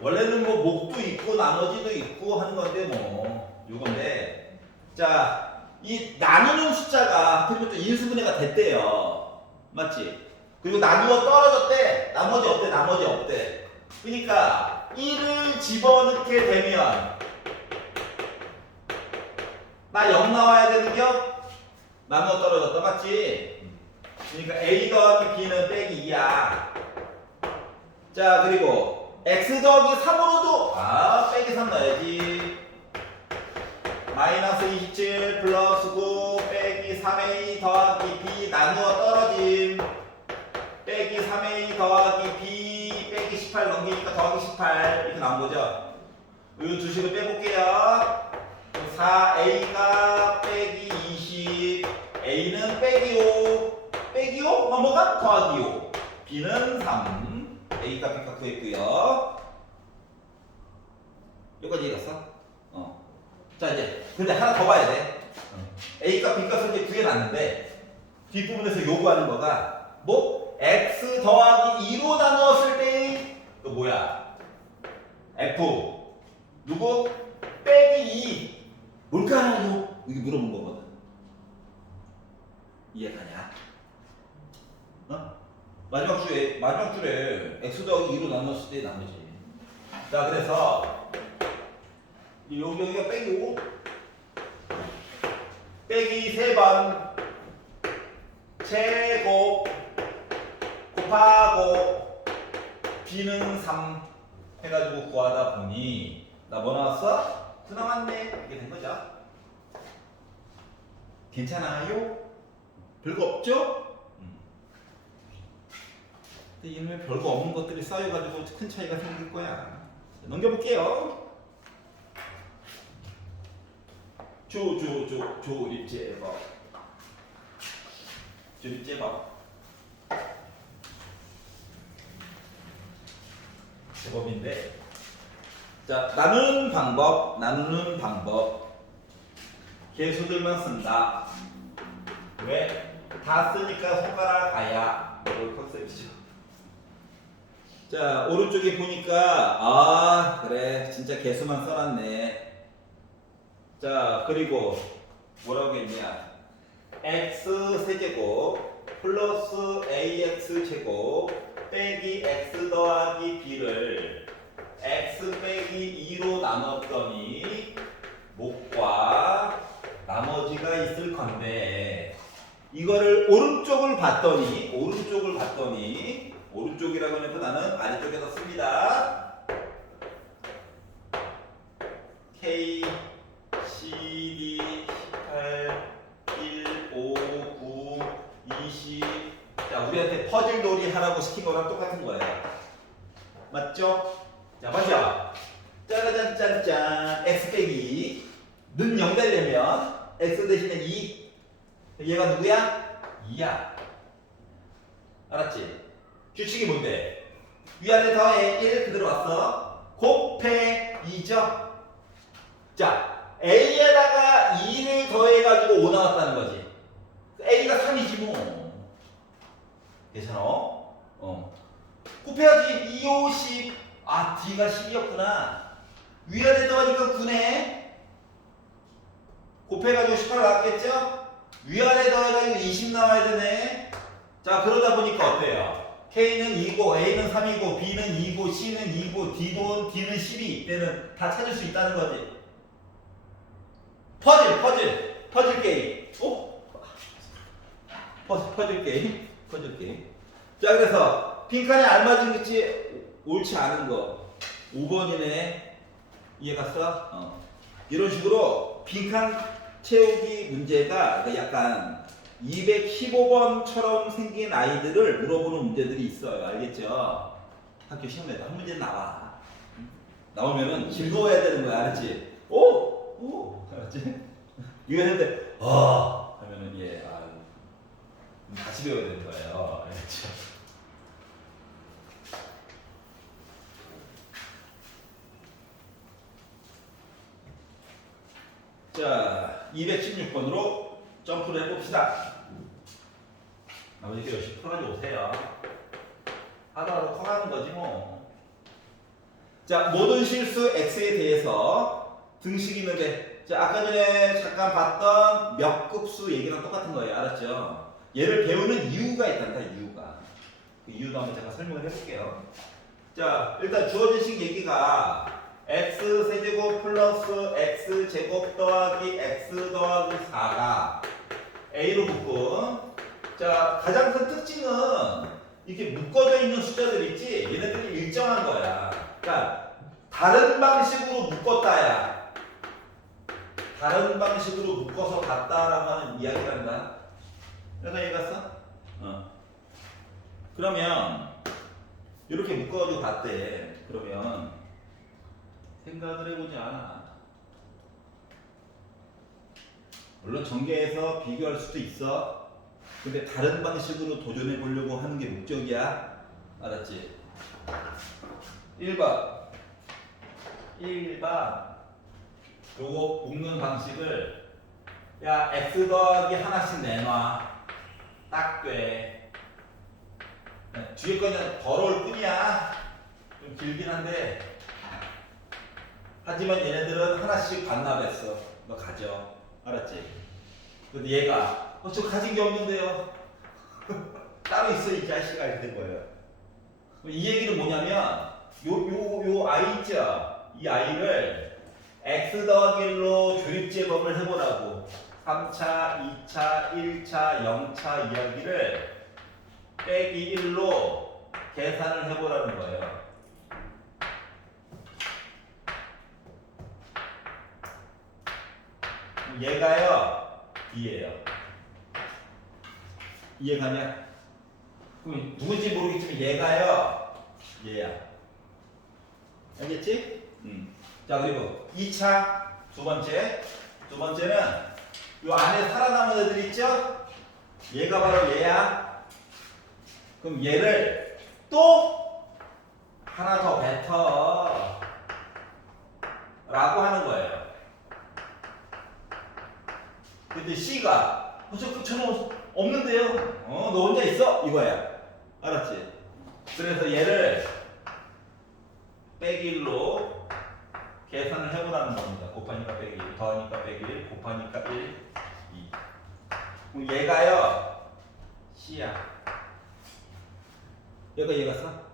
원래는 뭐 목도 있고 나머지도 있고 하는 건데 뭐 요건데, 자, 이 나누는 숫자가 하필이면 또 인수분해가 됐대요. 맞지? 그리고 나누어 떨어졌대. 나머지 없대. 나머지 없대. 그러니까 1을 집어넣게 되면 나 0 나와야 되는겨? 나누어 떨어졌다. 맞지? 그러니까 a 더하기 b는 빼기 2야. 자, 그리고 x 더하기 3으로도 빼기 3 넣어야지. 마이너스 27 플러스 9 빼기 3a 더하기 b 나누어 떨어짐 빼기 3a 더하기 b 빼기 18 넘기니까 더하기 18 이렇게 나온 거죠. 이 두 식을 빼볼게요. 4a가 빼기 20 a는 빼기 5 빼기 5 넘어가 더하기 5 b는 3 a가 b가 구했고요. 여기까지 이해갔어? 자, 이제 근데 하나 더 봐야 돼. a값 b값을 이제 구해놨는데 뒷부분에서 요구하는 거가 뭐? x 더하기 2로 나누었을 때 또 뭐야? f 누구? 빼기 2 뭘까요? 이게 물어본 거거든. 이해가냐? 마지막 줄에 x 더하기 2로 나눴을 때 나누지. 자, 그래서 여기가 빼기 5 빼기 3번 제곱 곱하고 b는 3 해가지고 구하다 보니 나 뭐 나왔어? 9 나왔네. 이게 된 거죠. 괜찮아요? 별거 없죠? 근데 이놈의 별거 없는 것들이 쌓여가지고 큰 차이가 생길 거야. 넘겨볼게요. 조립제법. 제법인데, 자, 나누는 방법. 개수들만 쓴다. 왜? 다 쓰니까 손가락 아야. 이걸 컨셉이죠. 자, 오른쪽에 보니까 그래, 진짜 개수만 써놨네. 자, 그리고 뭐라고 했냐? x 세제곱 플러스 ax 제곱 빼기 x 더하기 b를 x 빼기 2로 나눴더니 목과 나머지가 있을 건데 이거를 오른쪽을 봤더니 오른쪽이라고 하면 나는 아래쪽에다 씁니다. K, C, D, 18, 1, 5, 9, 20. 자, 우리한테 퍼즐 놀이 하라고 시킨 거랑 똑같은 거예요. 맞죠? 자, 맞죠? 짜라잔 짠짠. X 빼기 는 0 되려면 X 대신에 2. 얘가 누구야? 2야. 알았지? 규칙이 뭔데? 위아래 더해 1 그대로 왔어. 곱해 2죠? 자, A에다가 2를 더해가지고 5 나왔다는 거지. A가 3이지 뭐. 괜찮아? 곱해야지. 2, 5, 10. 아, D가 10이었구나. 위아래 더하니까 9네. 곱해가지고 18 나왔겠죠? 위아래 더해가지고 20 나와야 되네. 자, 그러다 보니까 어때요? K는 2고, A는 3이고, B는 2고, C는 2고, D는 10이 이때는 다 찾을 수 있다는 거지. 퍼즐 게임. 퍼즐 게임. 자, 그래서 빈칸에 알맞은 그치 옳지 않은 거 5번이네. 이해갔어? 이런 식으로 빈칸 채우기 문제가 약간 215번처럼 생긴 아이들을 물어보는 문제들이 있어요. 알겠죠? 학교 시험에도 한 문제 나와. 나오면은 즐거워야 되는 거야. 알았지? 오! 알았지? 이거 했는데 하면은 다시 배워야 되는 거예요. 알겠죠? 자, 216번으로 점프를 해봅시다. 아버지께 열심히 풀어가지고 오세요. 하루하루 커가는 거지 뭐. 자, 모든 실수 x에 대해서 등식이 있는데, 자, 아까 전에 잠깐 봤던 몇 급수 얘기랑 똑같은 거예요. 알았죠? 얘를 배우는 이유가 있단다. 이유가. 그 이유도 한번 제가 설명을 해볼게요. 자, 일단 주어진 식 얘기가 x 세제곱 플러스 x 제곱 더하기 x 더하기 4가 a로 묶음. 자, 가장 큰 특징은 이렇게 묶어져 있는 숫자들 있지? 얘네들이 일정한 거야. 그러니까 다른 방식으로 묶었다야. 다른 방식으로 묶어서 갔다라고 하는 이야기를 한다. 그래서 얘기했어? 그러면 이렇게 묶어가지고 갔대. 그러면 생각을 해보자. 물론 전개해서 비교할 수도 있어. 근데 다른 방식으로 도전해 보려고 하는 게 목적이야. 알았지? 1번 요거 묶는 방식을 야 x 더하기 하나씩 내놔. 딱 돼. 뒤에 거는 더러울 뿐이야. 좀 길긴 한데 하지만 얘네들은 하나씩 반납했어. 너 가져. 알았지? 근데 얘가 저 가진 게 없는데요. 따로 있어 이 자식아 이렇게 된 거예요. 이 얘기는 뭐냐면 요 아이 있죠? 이 아이를 x 더하기 1로 조립제법을 해보라고. 3차, 2차, 1차, 0차 이야기를 빼기 1로 계산을 해보라는 거예요. 얘가요, B예요. 이해가냐? 그럼 누군지 모르겠지만 얘가요, 얘야. 알겠지? 자, 그리고 2차 두 번째는 요 안에 살아남은 애들 있죠? 얘가 바로 얘야. 그럼 얘를 또 하나 더 뱉어 라고 하는 거예요. 근데 C가 저는 없는데요? 너 혼자 있어? 이거야. 알았지? 그래서 얘를 빼기 1로 계산을 해보라는 겁니다. 곱하니까 빼기 1, 더하니까 빼기 1, 곱하니까 1, 2. 그럼 얘가요, C야. 얘가 써?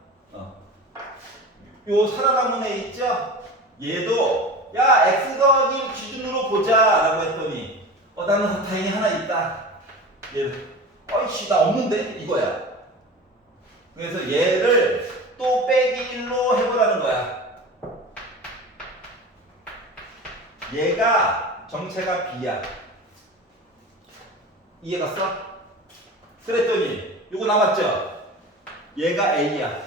요 살아남은 애 있죠? 얘도 야 x 더하기 기준으로 보자 라고 했더니 나는 다행히 하나 있다. 얘 어이씨 나 없는데 이거야. 그래서 얘를 또 빼기 1로 해보라는 거야. 얘가 정체가 B야. 이해 갔어? 그랬더니 요거 남았죠? 얘가 A야.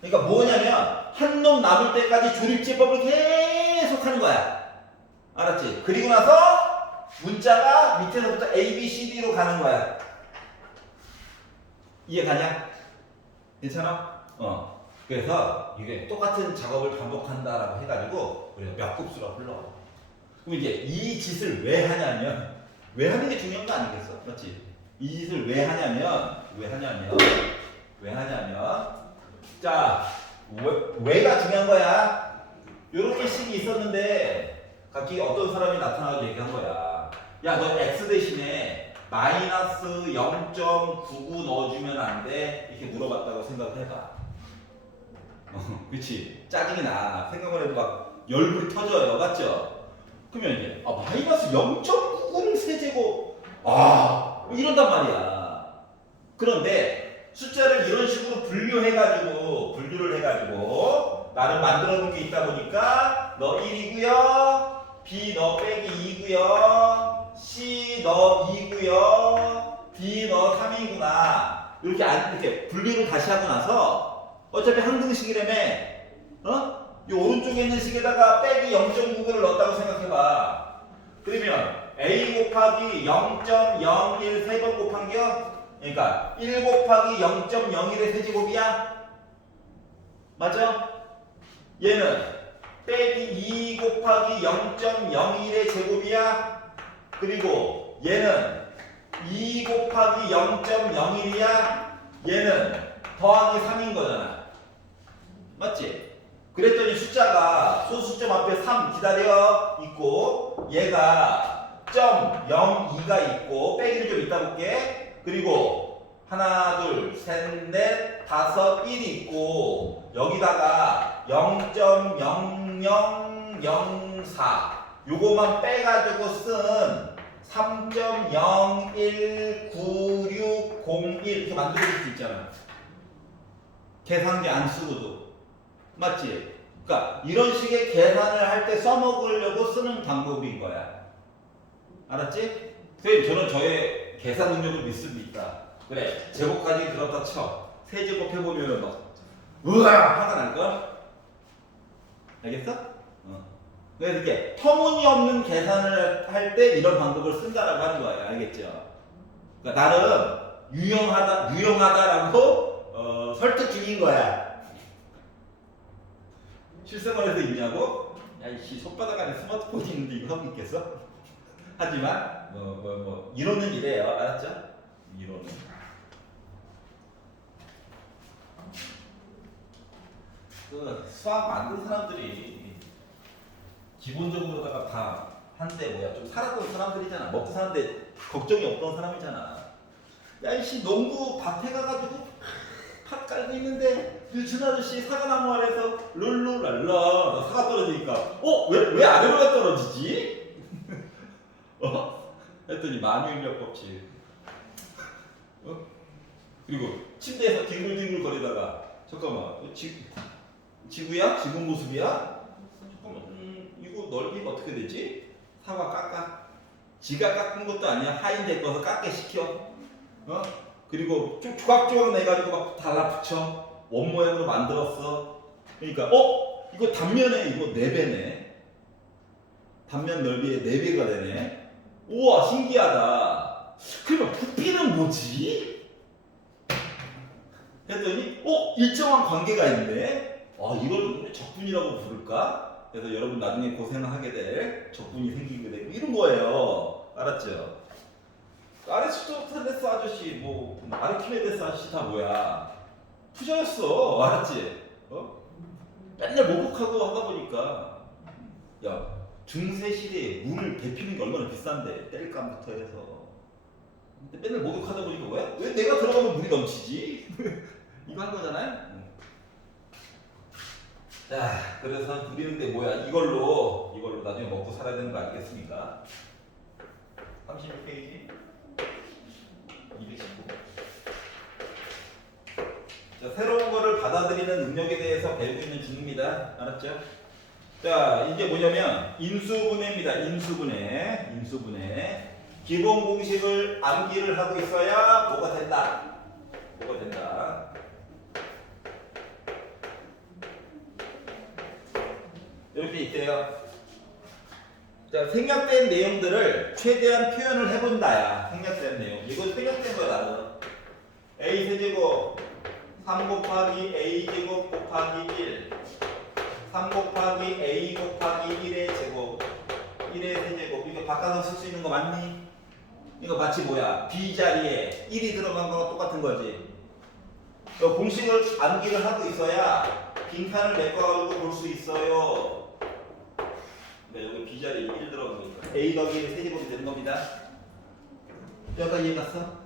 그러니까 뭐냐면 한 놈 남을 때까지 조립제법을 계속 하는 거야. 알았지? 그리고 나서 문자가 밑에서부터 A, B, C, D로 가는 거야. 이해 가냐? 괜찮아? 그래서 이게 똑같은 작업을 반복한다라고 해가지고 우리가 몇 급수로 불러. 그럼 이제 이 짓을 왜 하냐면 왜 하는 게 중요한 거 아니겠어? 맞지? 이 짓을 왜 하냐면 자 왜가 중요한 거야? 요렇게 식이 있었는데 갑자기 어떤 사람이 나타나서 얘기한 거야. 야 너 x 대신에 마이너스 0.99 넣어주면 안 돼? 이렇게 물어봤다고 생각해봐. 그치? 짜증이 나. 생각만 해도 막 열불이 터져요. 맞죠? 그러면 이제 마이너스 0.99는 세제곱 뭐 이런단 말이야. 그런데 숫자를 이런 식으로 분류를 해가지고 나는 만들어 놓은 게 있다 보니까 너 1이고요 B 너 빼기 2고요 C 너 2고요 D 너 3이구나 이렇게 분류를 다시 하고 나서 어차피 항등식이라며 이 오른쪽에 있는 식에다가 빼기 0.99를 넣었다고 생각해봐. 그러면 A 곱하기 0.01 세 번 곱한 게요? 그러니까 1 곱하기 0.01의 세제곱이야? 맞아? 얘는 빼기 2 곱하기 0.01의 제곱이야? 그리고 얘는 2 곱하기 0.01이야? 얘는 더하기 3인 거잖아. 맞지? 그랬더니 숫자가 소수점 앞에 3 기다려 있고 얘가 0.02가 있고 빼기는 좀 이따 볼게. 그리고 하나 둘 셋 넷 다섯 1이 있고 여기다가 0.0004 요거만 빼가지고 쓴 3.019601 이렇게 만들어줄 수 있잖아. 계산기 안 쓰고도. 맞지? 그러니까 이런 식의 계산을 할 때 써먹으려고 쓰는 방법인 거야. 알았지? 선생님 저는 저의 계산 능력을 믿습니다. 그래 제곱까지 들었다 쳐. 세제곱 해보면 막 으아 화가 날걸? 알겠어? 그래서 이렇게 터무니없는 계산을 할 때 이런 방법을 쓴다라고 하는 거예요. 알겠죠? 그러니까 나름 유용하다라고 설득 중인 거야. 실생활에서 있냐고? 야 이씨 손바닥 안에 스마트폰이 있는데 이거 하고 있겠어? 하지만 이론은 이래요. 알았죠? 이론은 그 수학 만든 사람들이 기본적으로다가 다 한때 좀 살았던 사람들이잖아. 먹고 사는데 걱정이 없던 사람이잖아. 야 이씨 농구 밭에 가가지고 팥 깔고 있는데 유춘 아저씨 사과나무 아래서 룰루랄라 사과 떨어지니까 왜 아래로 떨어지지? 했더니 만유인력 법칙. 그리고 침대에서 뒹굴뒹굴 거리다가 잠깐만 지구야? 지구 모습이야? 잠깐만 이거 넓이가 어떻게 되지? 사과 깎아. 지가 깎은 것도 아니야. 하인데 거서 깎게 시켜. 그리고 좀 조각조각 내가지고 막 달라붙여. 원 모양으로 만들었어. 그러니까 이거 단면에 이거 4배네. 단면 넓이에 4배가 되네. 우와 신기하다. 그러면 부피는 뭐지? 했더니 일정한 관계가 있네. 이걸 적분이라고 부를까? 그래서 여러분 나중에 고생하게 될 적분이 생기게 되고 이런 거예요. 알았죠? 아리스토텔레스 아저씨 아르키메데스 아저씨 다 뭐야? 투자였어. 알았지? 맨날 목욕하고 하다 보니까 야 중세 시대에 물을 데피는 게 얼마나 비싼데 뗄감부터 해서 근데 맨날 목욕하다 보니까 왜 내가 들어가면 물이 넘치지? 이거 한 거잖아요? 자 그래서 우리는 근데 뭐야 이걸로 나중에 먹고 살아야 되는 거 아니겠습니까? 36페이지 129. 자, 새로운 거를 받아들이는 능력에 대해서 배우고 있는 중입니다. 알았죠? 자, 이제 뭐냐면 인수분해입니다. 인수분해. 기본 공식을 암기를 하고 있어야 뭐가 된다. 이렇게 있대요. 자, 생략된 내용들을 최대한 표현을 해본다야. 생략된 내용. 이거 생략된 거야, 나는. a 세제곱 3 곱하기 a 제곱 곱하기 1 3 곱하기 a 곱하기 1의 제곱 1의 세제곱. 이거 바꿔서 쓸 수 있는 거 맞니? 이거 마치 뭐야? b 자리에 1이 들어간 거랑 똑같은 거지. 공식을 암기를 하고 있어야 빈칸을 메꿔가지고 볼 수 있어요. 그러니까 여기 b 자리에 1 들어간 거니까 a 더하기 1의 세제곱이 되는 겁니다. 여기까지 이해 갔어?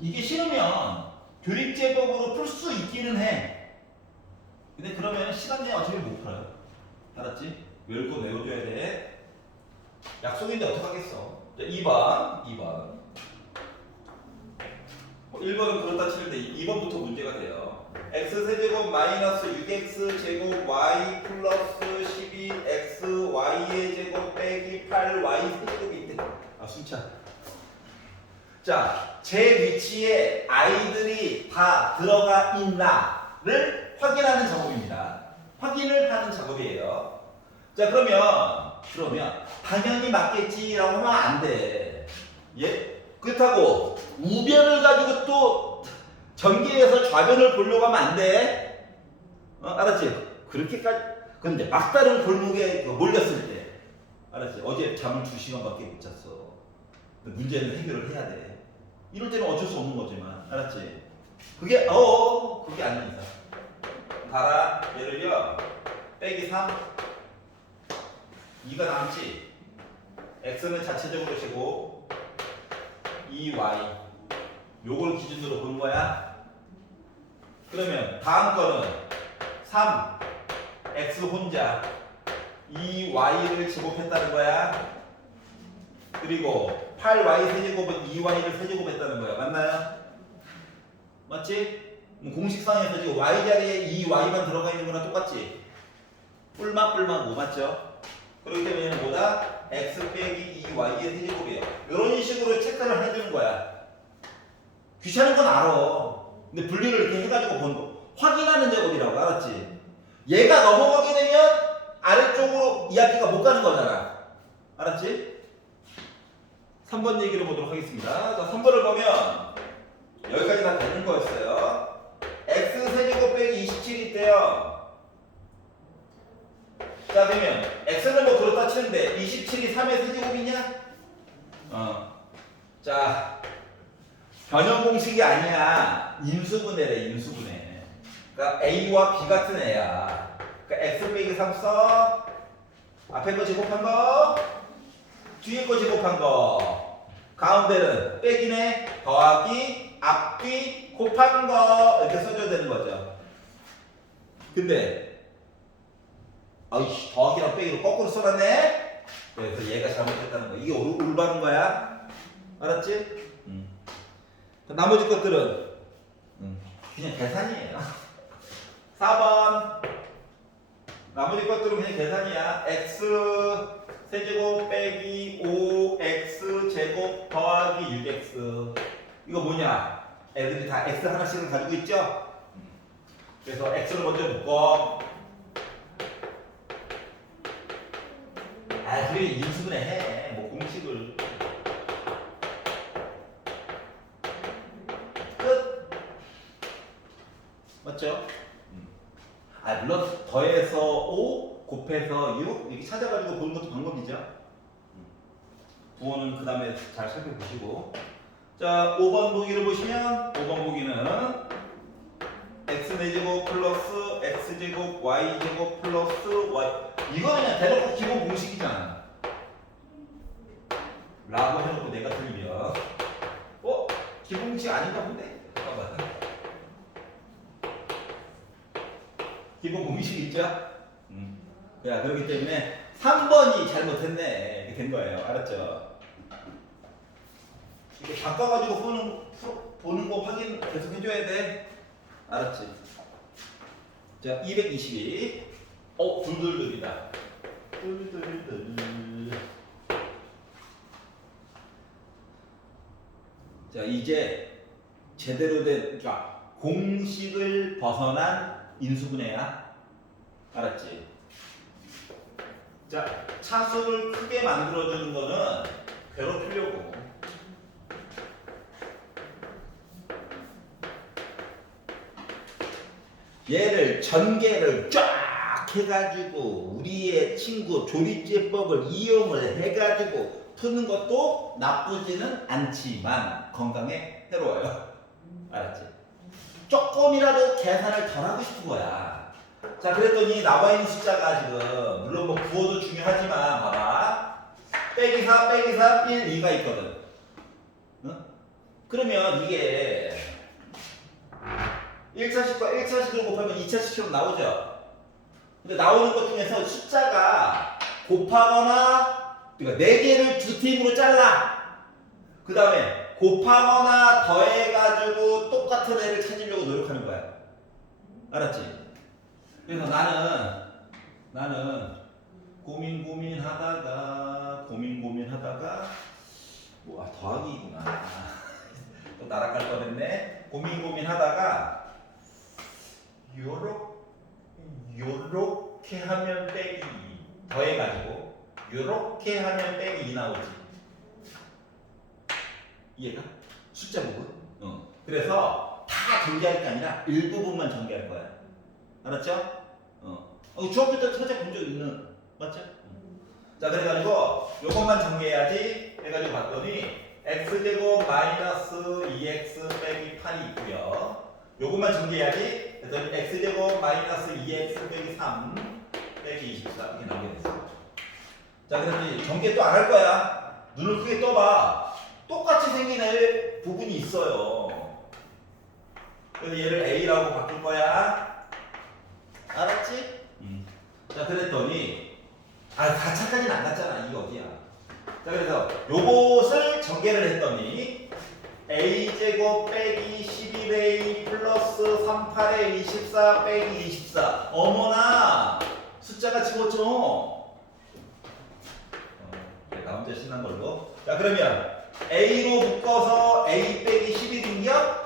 이게 싫으면 교립제법으로 풀 수 있기는 해. 근데 그러면 시간 내에 어차피 못 풀어요. 알았지? 외울 거 외워줘야 돼. 약속인데 어떡하겠어. 자, 2번. 1번은 그렇다 치는데 2번부터 문제가 돼요. x세제곱 마이너스 6x 제곱 y 플러스 12x y의 제곱 빼기 8y 세제곱이 있대. 아, 숨차. 자, 제 위치에 아이들이 다 들어가 있나를 확인하는 작업입니다. 확인을 하는 작업이에요. 자, 그러면 당연히 맞겠지라고 하면 안 돼. 예? 그렇다고 우변을 가지고 또 전개해서 좌변을 보려고 하면 안 돼. 알았지? 그렇게까지. 근데 막다른 골목에 몰렸을 때, 알았지? 어제 잠을 2시간밖에 못 잤어. 문제는 해결을 해야 돼. 이럴 때는 어쩔 수 없는 거지만, 알았지? 그게 아닌 이상. 봐라, 얘를요, 빼기 3, 2가 남지. x는 자체적으로 제곱, 2y. 요걸 기준으로 보는 거야. 그러면 다음 거는 3, x 혼자, 2y를 제곱했다는 거야. 그리고 8y 세제곱은 2y를 세제곱했다는 거야. 맞나요? 맞지? 공식상에서 지금 y 자리에 2y만 들어가 있는 거랑 똑같지? 뿔만 뭐 맞죠? 그렇기 때문에 뭐다? x 빼기 2y의 세제곱이에요. 이런 식으로 체크를 해주는 거야. 귀찮은 건 알아. 근데 분리를 이렇게 해가지고 보는 거. 확인하는 작업이라고. 알았지? 얘가 넘어가게 되면 아래쪽으로 이 앞뒤가 못 가는 거잖아. 알았지? 3번 얘기를 보도록 하겠습니다. 자, 3번을 보면 여기까지 다 되는 거였어요. x 세제곱 빼기 27이 있대요. 자, 그러면 x는 뭐 그렇다 치는데 27이 3의 세제곱이냐? 자, 변형 공식이 아니야. 인수분해래, 인수분해. 그러니까 a와 b 같은 애야. 그러니까 x 빼기 3 써. 앞에 거 제곱한 거, 뒤에 거 제곱한 거. 가운데는 빼기네, 더하기, 앞뒤 곱한 거 이렇게 써줘야 되는 거죠. 근데 아이씨, 더하기랑 빼기로 거꾸로 써놨네. 그래서 얘가 잘못했다는 거. 이게 올바른 거야. 알았지? 나머지 것들은 그냥 계산이에요. 4번. 나머지 것들은 그냥 계산이야. x 세제곱 빼기 5x 제곱 더하기 6x. 이거 뭐냐? 애들이 다 x 하나씩은 가지고 있죠? 그래서 x를 먼저 묶어. 그래, 인수분해 해. 뭐 공식을. 끝. 맞죠? 물론 더해서 5 곱해서 6 이렇게 찾아가지고 보는 것도 방법이죠. 부호는 그 다음에 잘 살펴보시고. 자, 5번 보기를 보시면 5번 보기는 x제곱 플러스 x제곱 y제곱 플러스 y. 이거 그냥 대놓고 기본 공식이잖아. 라고 해놓고 내가 틀리면 기본 공식 아닌가 본데? 잠깐만. 기본 공식 있죠? 야, 그렇기 때문에 3번이 잘못했네. 이렇게 된 거예요. 알았죠? 이렇게 바꿔가지고 보는 거 확인 계속 해줘야 돼. 알았지? 자, 222. 둘둘둘이다. 둘둘둘. 자, 이제 제대로 된, 그러니까 공식을 벗어난 인수분해야. 알았지? 자, 차수를 크게 만들어주는 거는 괴롭히려고. 얘를 전개를 쫙 해가지고 우리의 친구 조리제법을 이용을 해가지고 푸는 것도 나쁘지는 않지만 건강에 해로워요. 알았지? 조금이라도 계산을 덜 하고 싶은 거야. 자, 그랬더니 나와 있는 숫자가 지금 물론 뭐 부호도 중요하지만 봐봐. 빼기 4, 빼기 4, 1, 2가 있거든. 응? 그러면 이게 1차식과 1차식을 곱하면 2차식처럼 나오죠. 근데 나오는 것 중에서 숫자가 곱하거나 그러니까 4개를 두 팀으로 잘라. 그 다음에 곱하거나 더해가지고 똑같은 애를 찾으려고 노력하는 거야. 알았지? 그래서 나는 고민하다가 와 더하기구나. 또 날아갈 뻔했네. 고민하다가 요렇게 하면 빼기 더해가지고 요렇게 하면 빼기 2 나오지. 이해가? 숫자 부분? 그래서 다 전개할 게 아니라 일부분만 전개할 거야. 알았죠? 중학교 때 살짝 본 적 있는, 맞죠? 자, 그래가지고 요것만 전개해야지 해가지고 봤더니 x제곱 마이너스 2x 빼기 8이 있고요. 요것만 전개해야지 그랬더니 x제곱 마이너스 2x 빼기 3 빼기 24 이렇게 나오게 됐어. 자, 그래서 전개 또 안 할 거야. 눈을 크게 떠봐. 똑같이 생긴 애 부분이 있어요. 그래서 얘를 a라고 바꿀 거야. 알았지? 자, 그랬더니 4차까지는 안 갔잖아. 이게 어디야? 자, 그래서 요것을 전개를 했더니 a제곱 빼기 11a 플러스 38에 24 빼기 24. 어머나 숫자가 집어쳐. 나 혼자 신난 걸로. 자, 그러면 a로 묶어서 a 빼기 11인겨?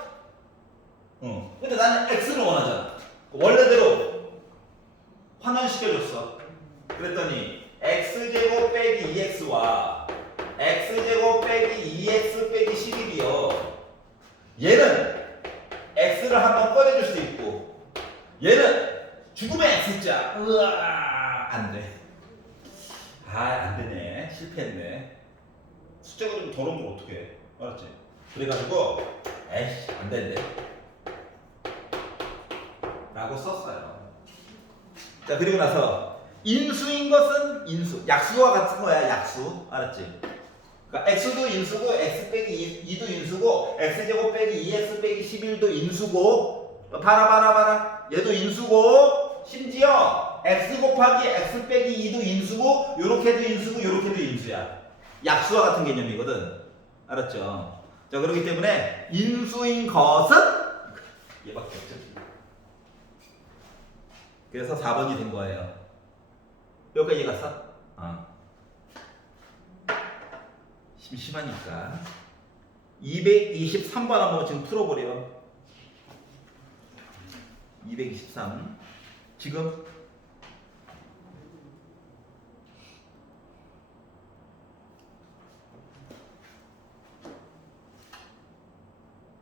근데 나는 x를 원하잖아. 원래대로 환원시켜줬어. 그랬더니 x제곱 빼기 2x와 x제곱 빼기 2x 빼기 11이요. 얘는 x를 한번 꺼내줄 수 있고 얘는 죽음의 x자. 으아, 안 돼. 안 되네. 실패했네. 숫자가 좀 더러운 걸 어떡해. 알았지? 그래가지고 에이씨 안 된대 라고 썼어요. 자, 그리고 나서 인수인 것은 인수, 약수와 같은 거야. 약수. 알았지? 그러니까 x도 인수고 x 빼기 2도 인수고 x제곱 빼기 2x 빼기 11도 인수고 봐라 얘도 인수고 심지어 x 곱하기 x 빼기 2도 인수고 요렇게도 인수고 요렇게도 인수야. 약수와 같은 개념이거든. 알았죠? 자, 그렇기 때문에 인수인 것은 얘밖에 없죠. 그래서 4번이 된 거예요. 여기까지 이해갔어? 심심하니까 223번 한번 지금 풀어보래요. 223 지금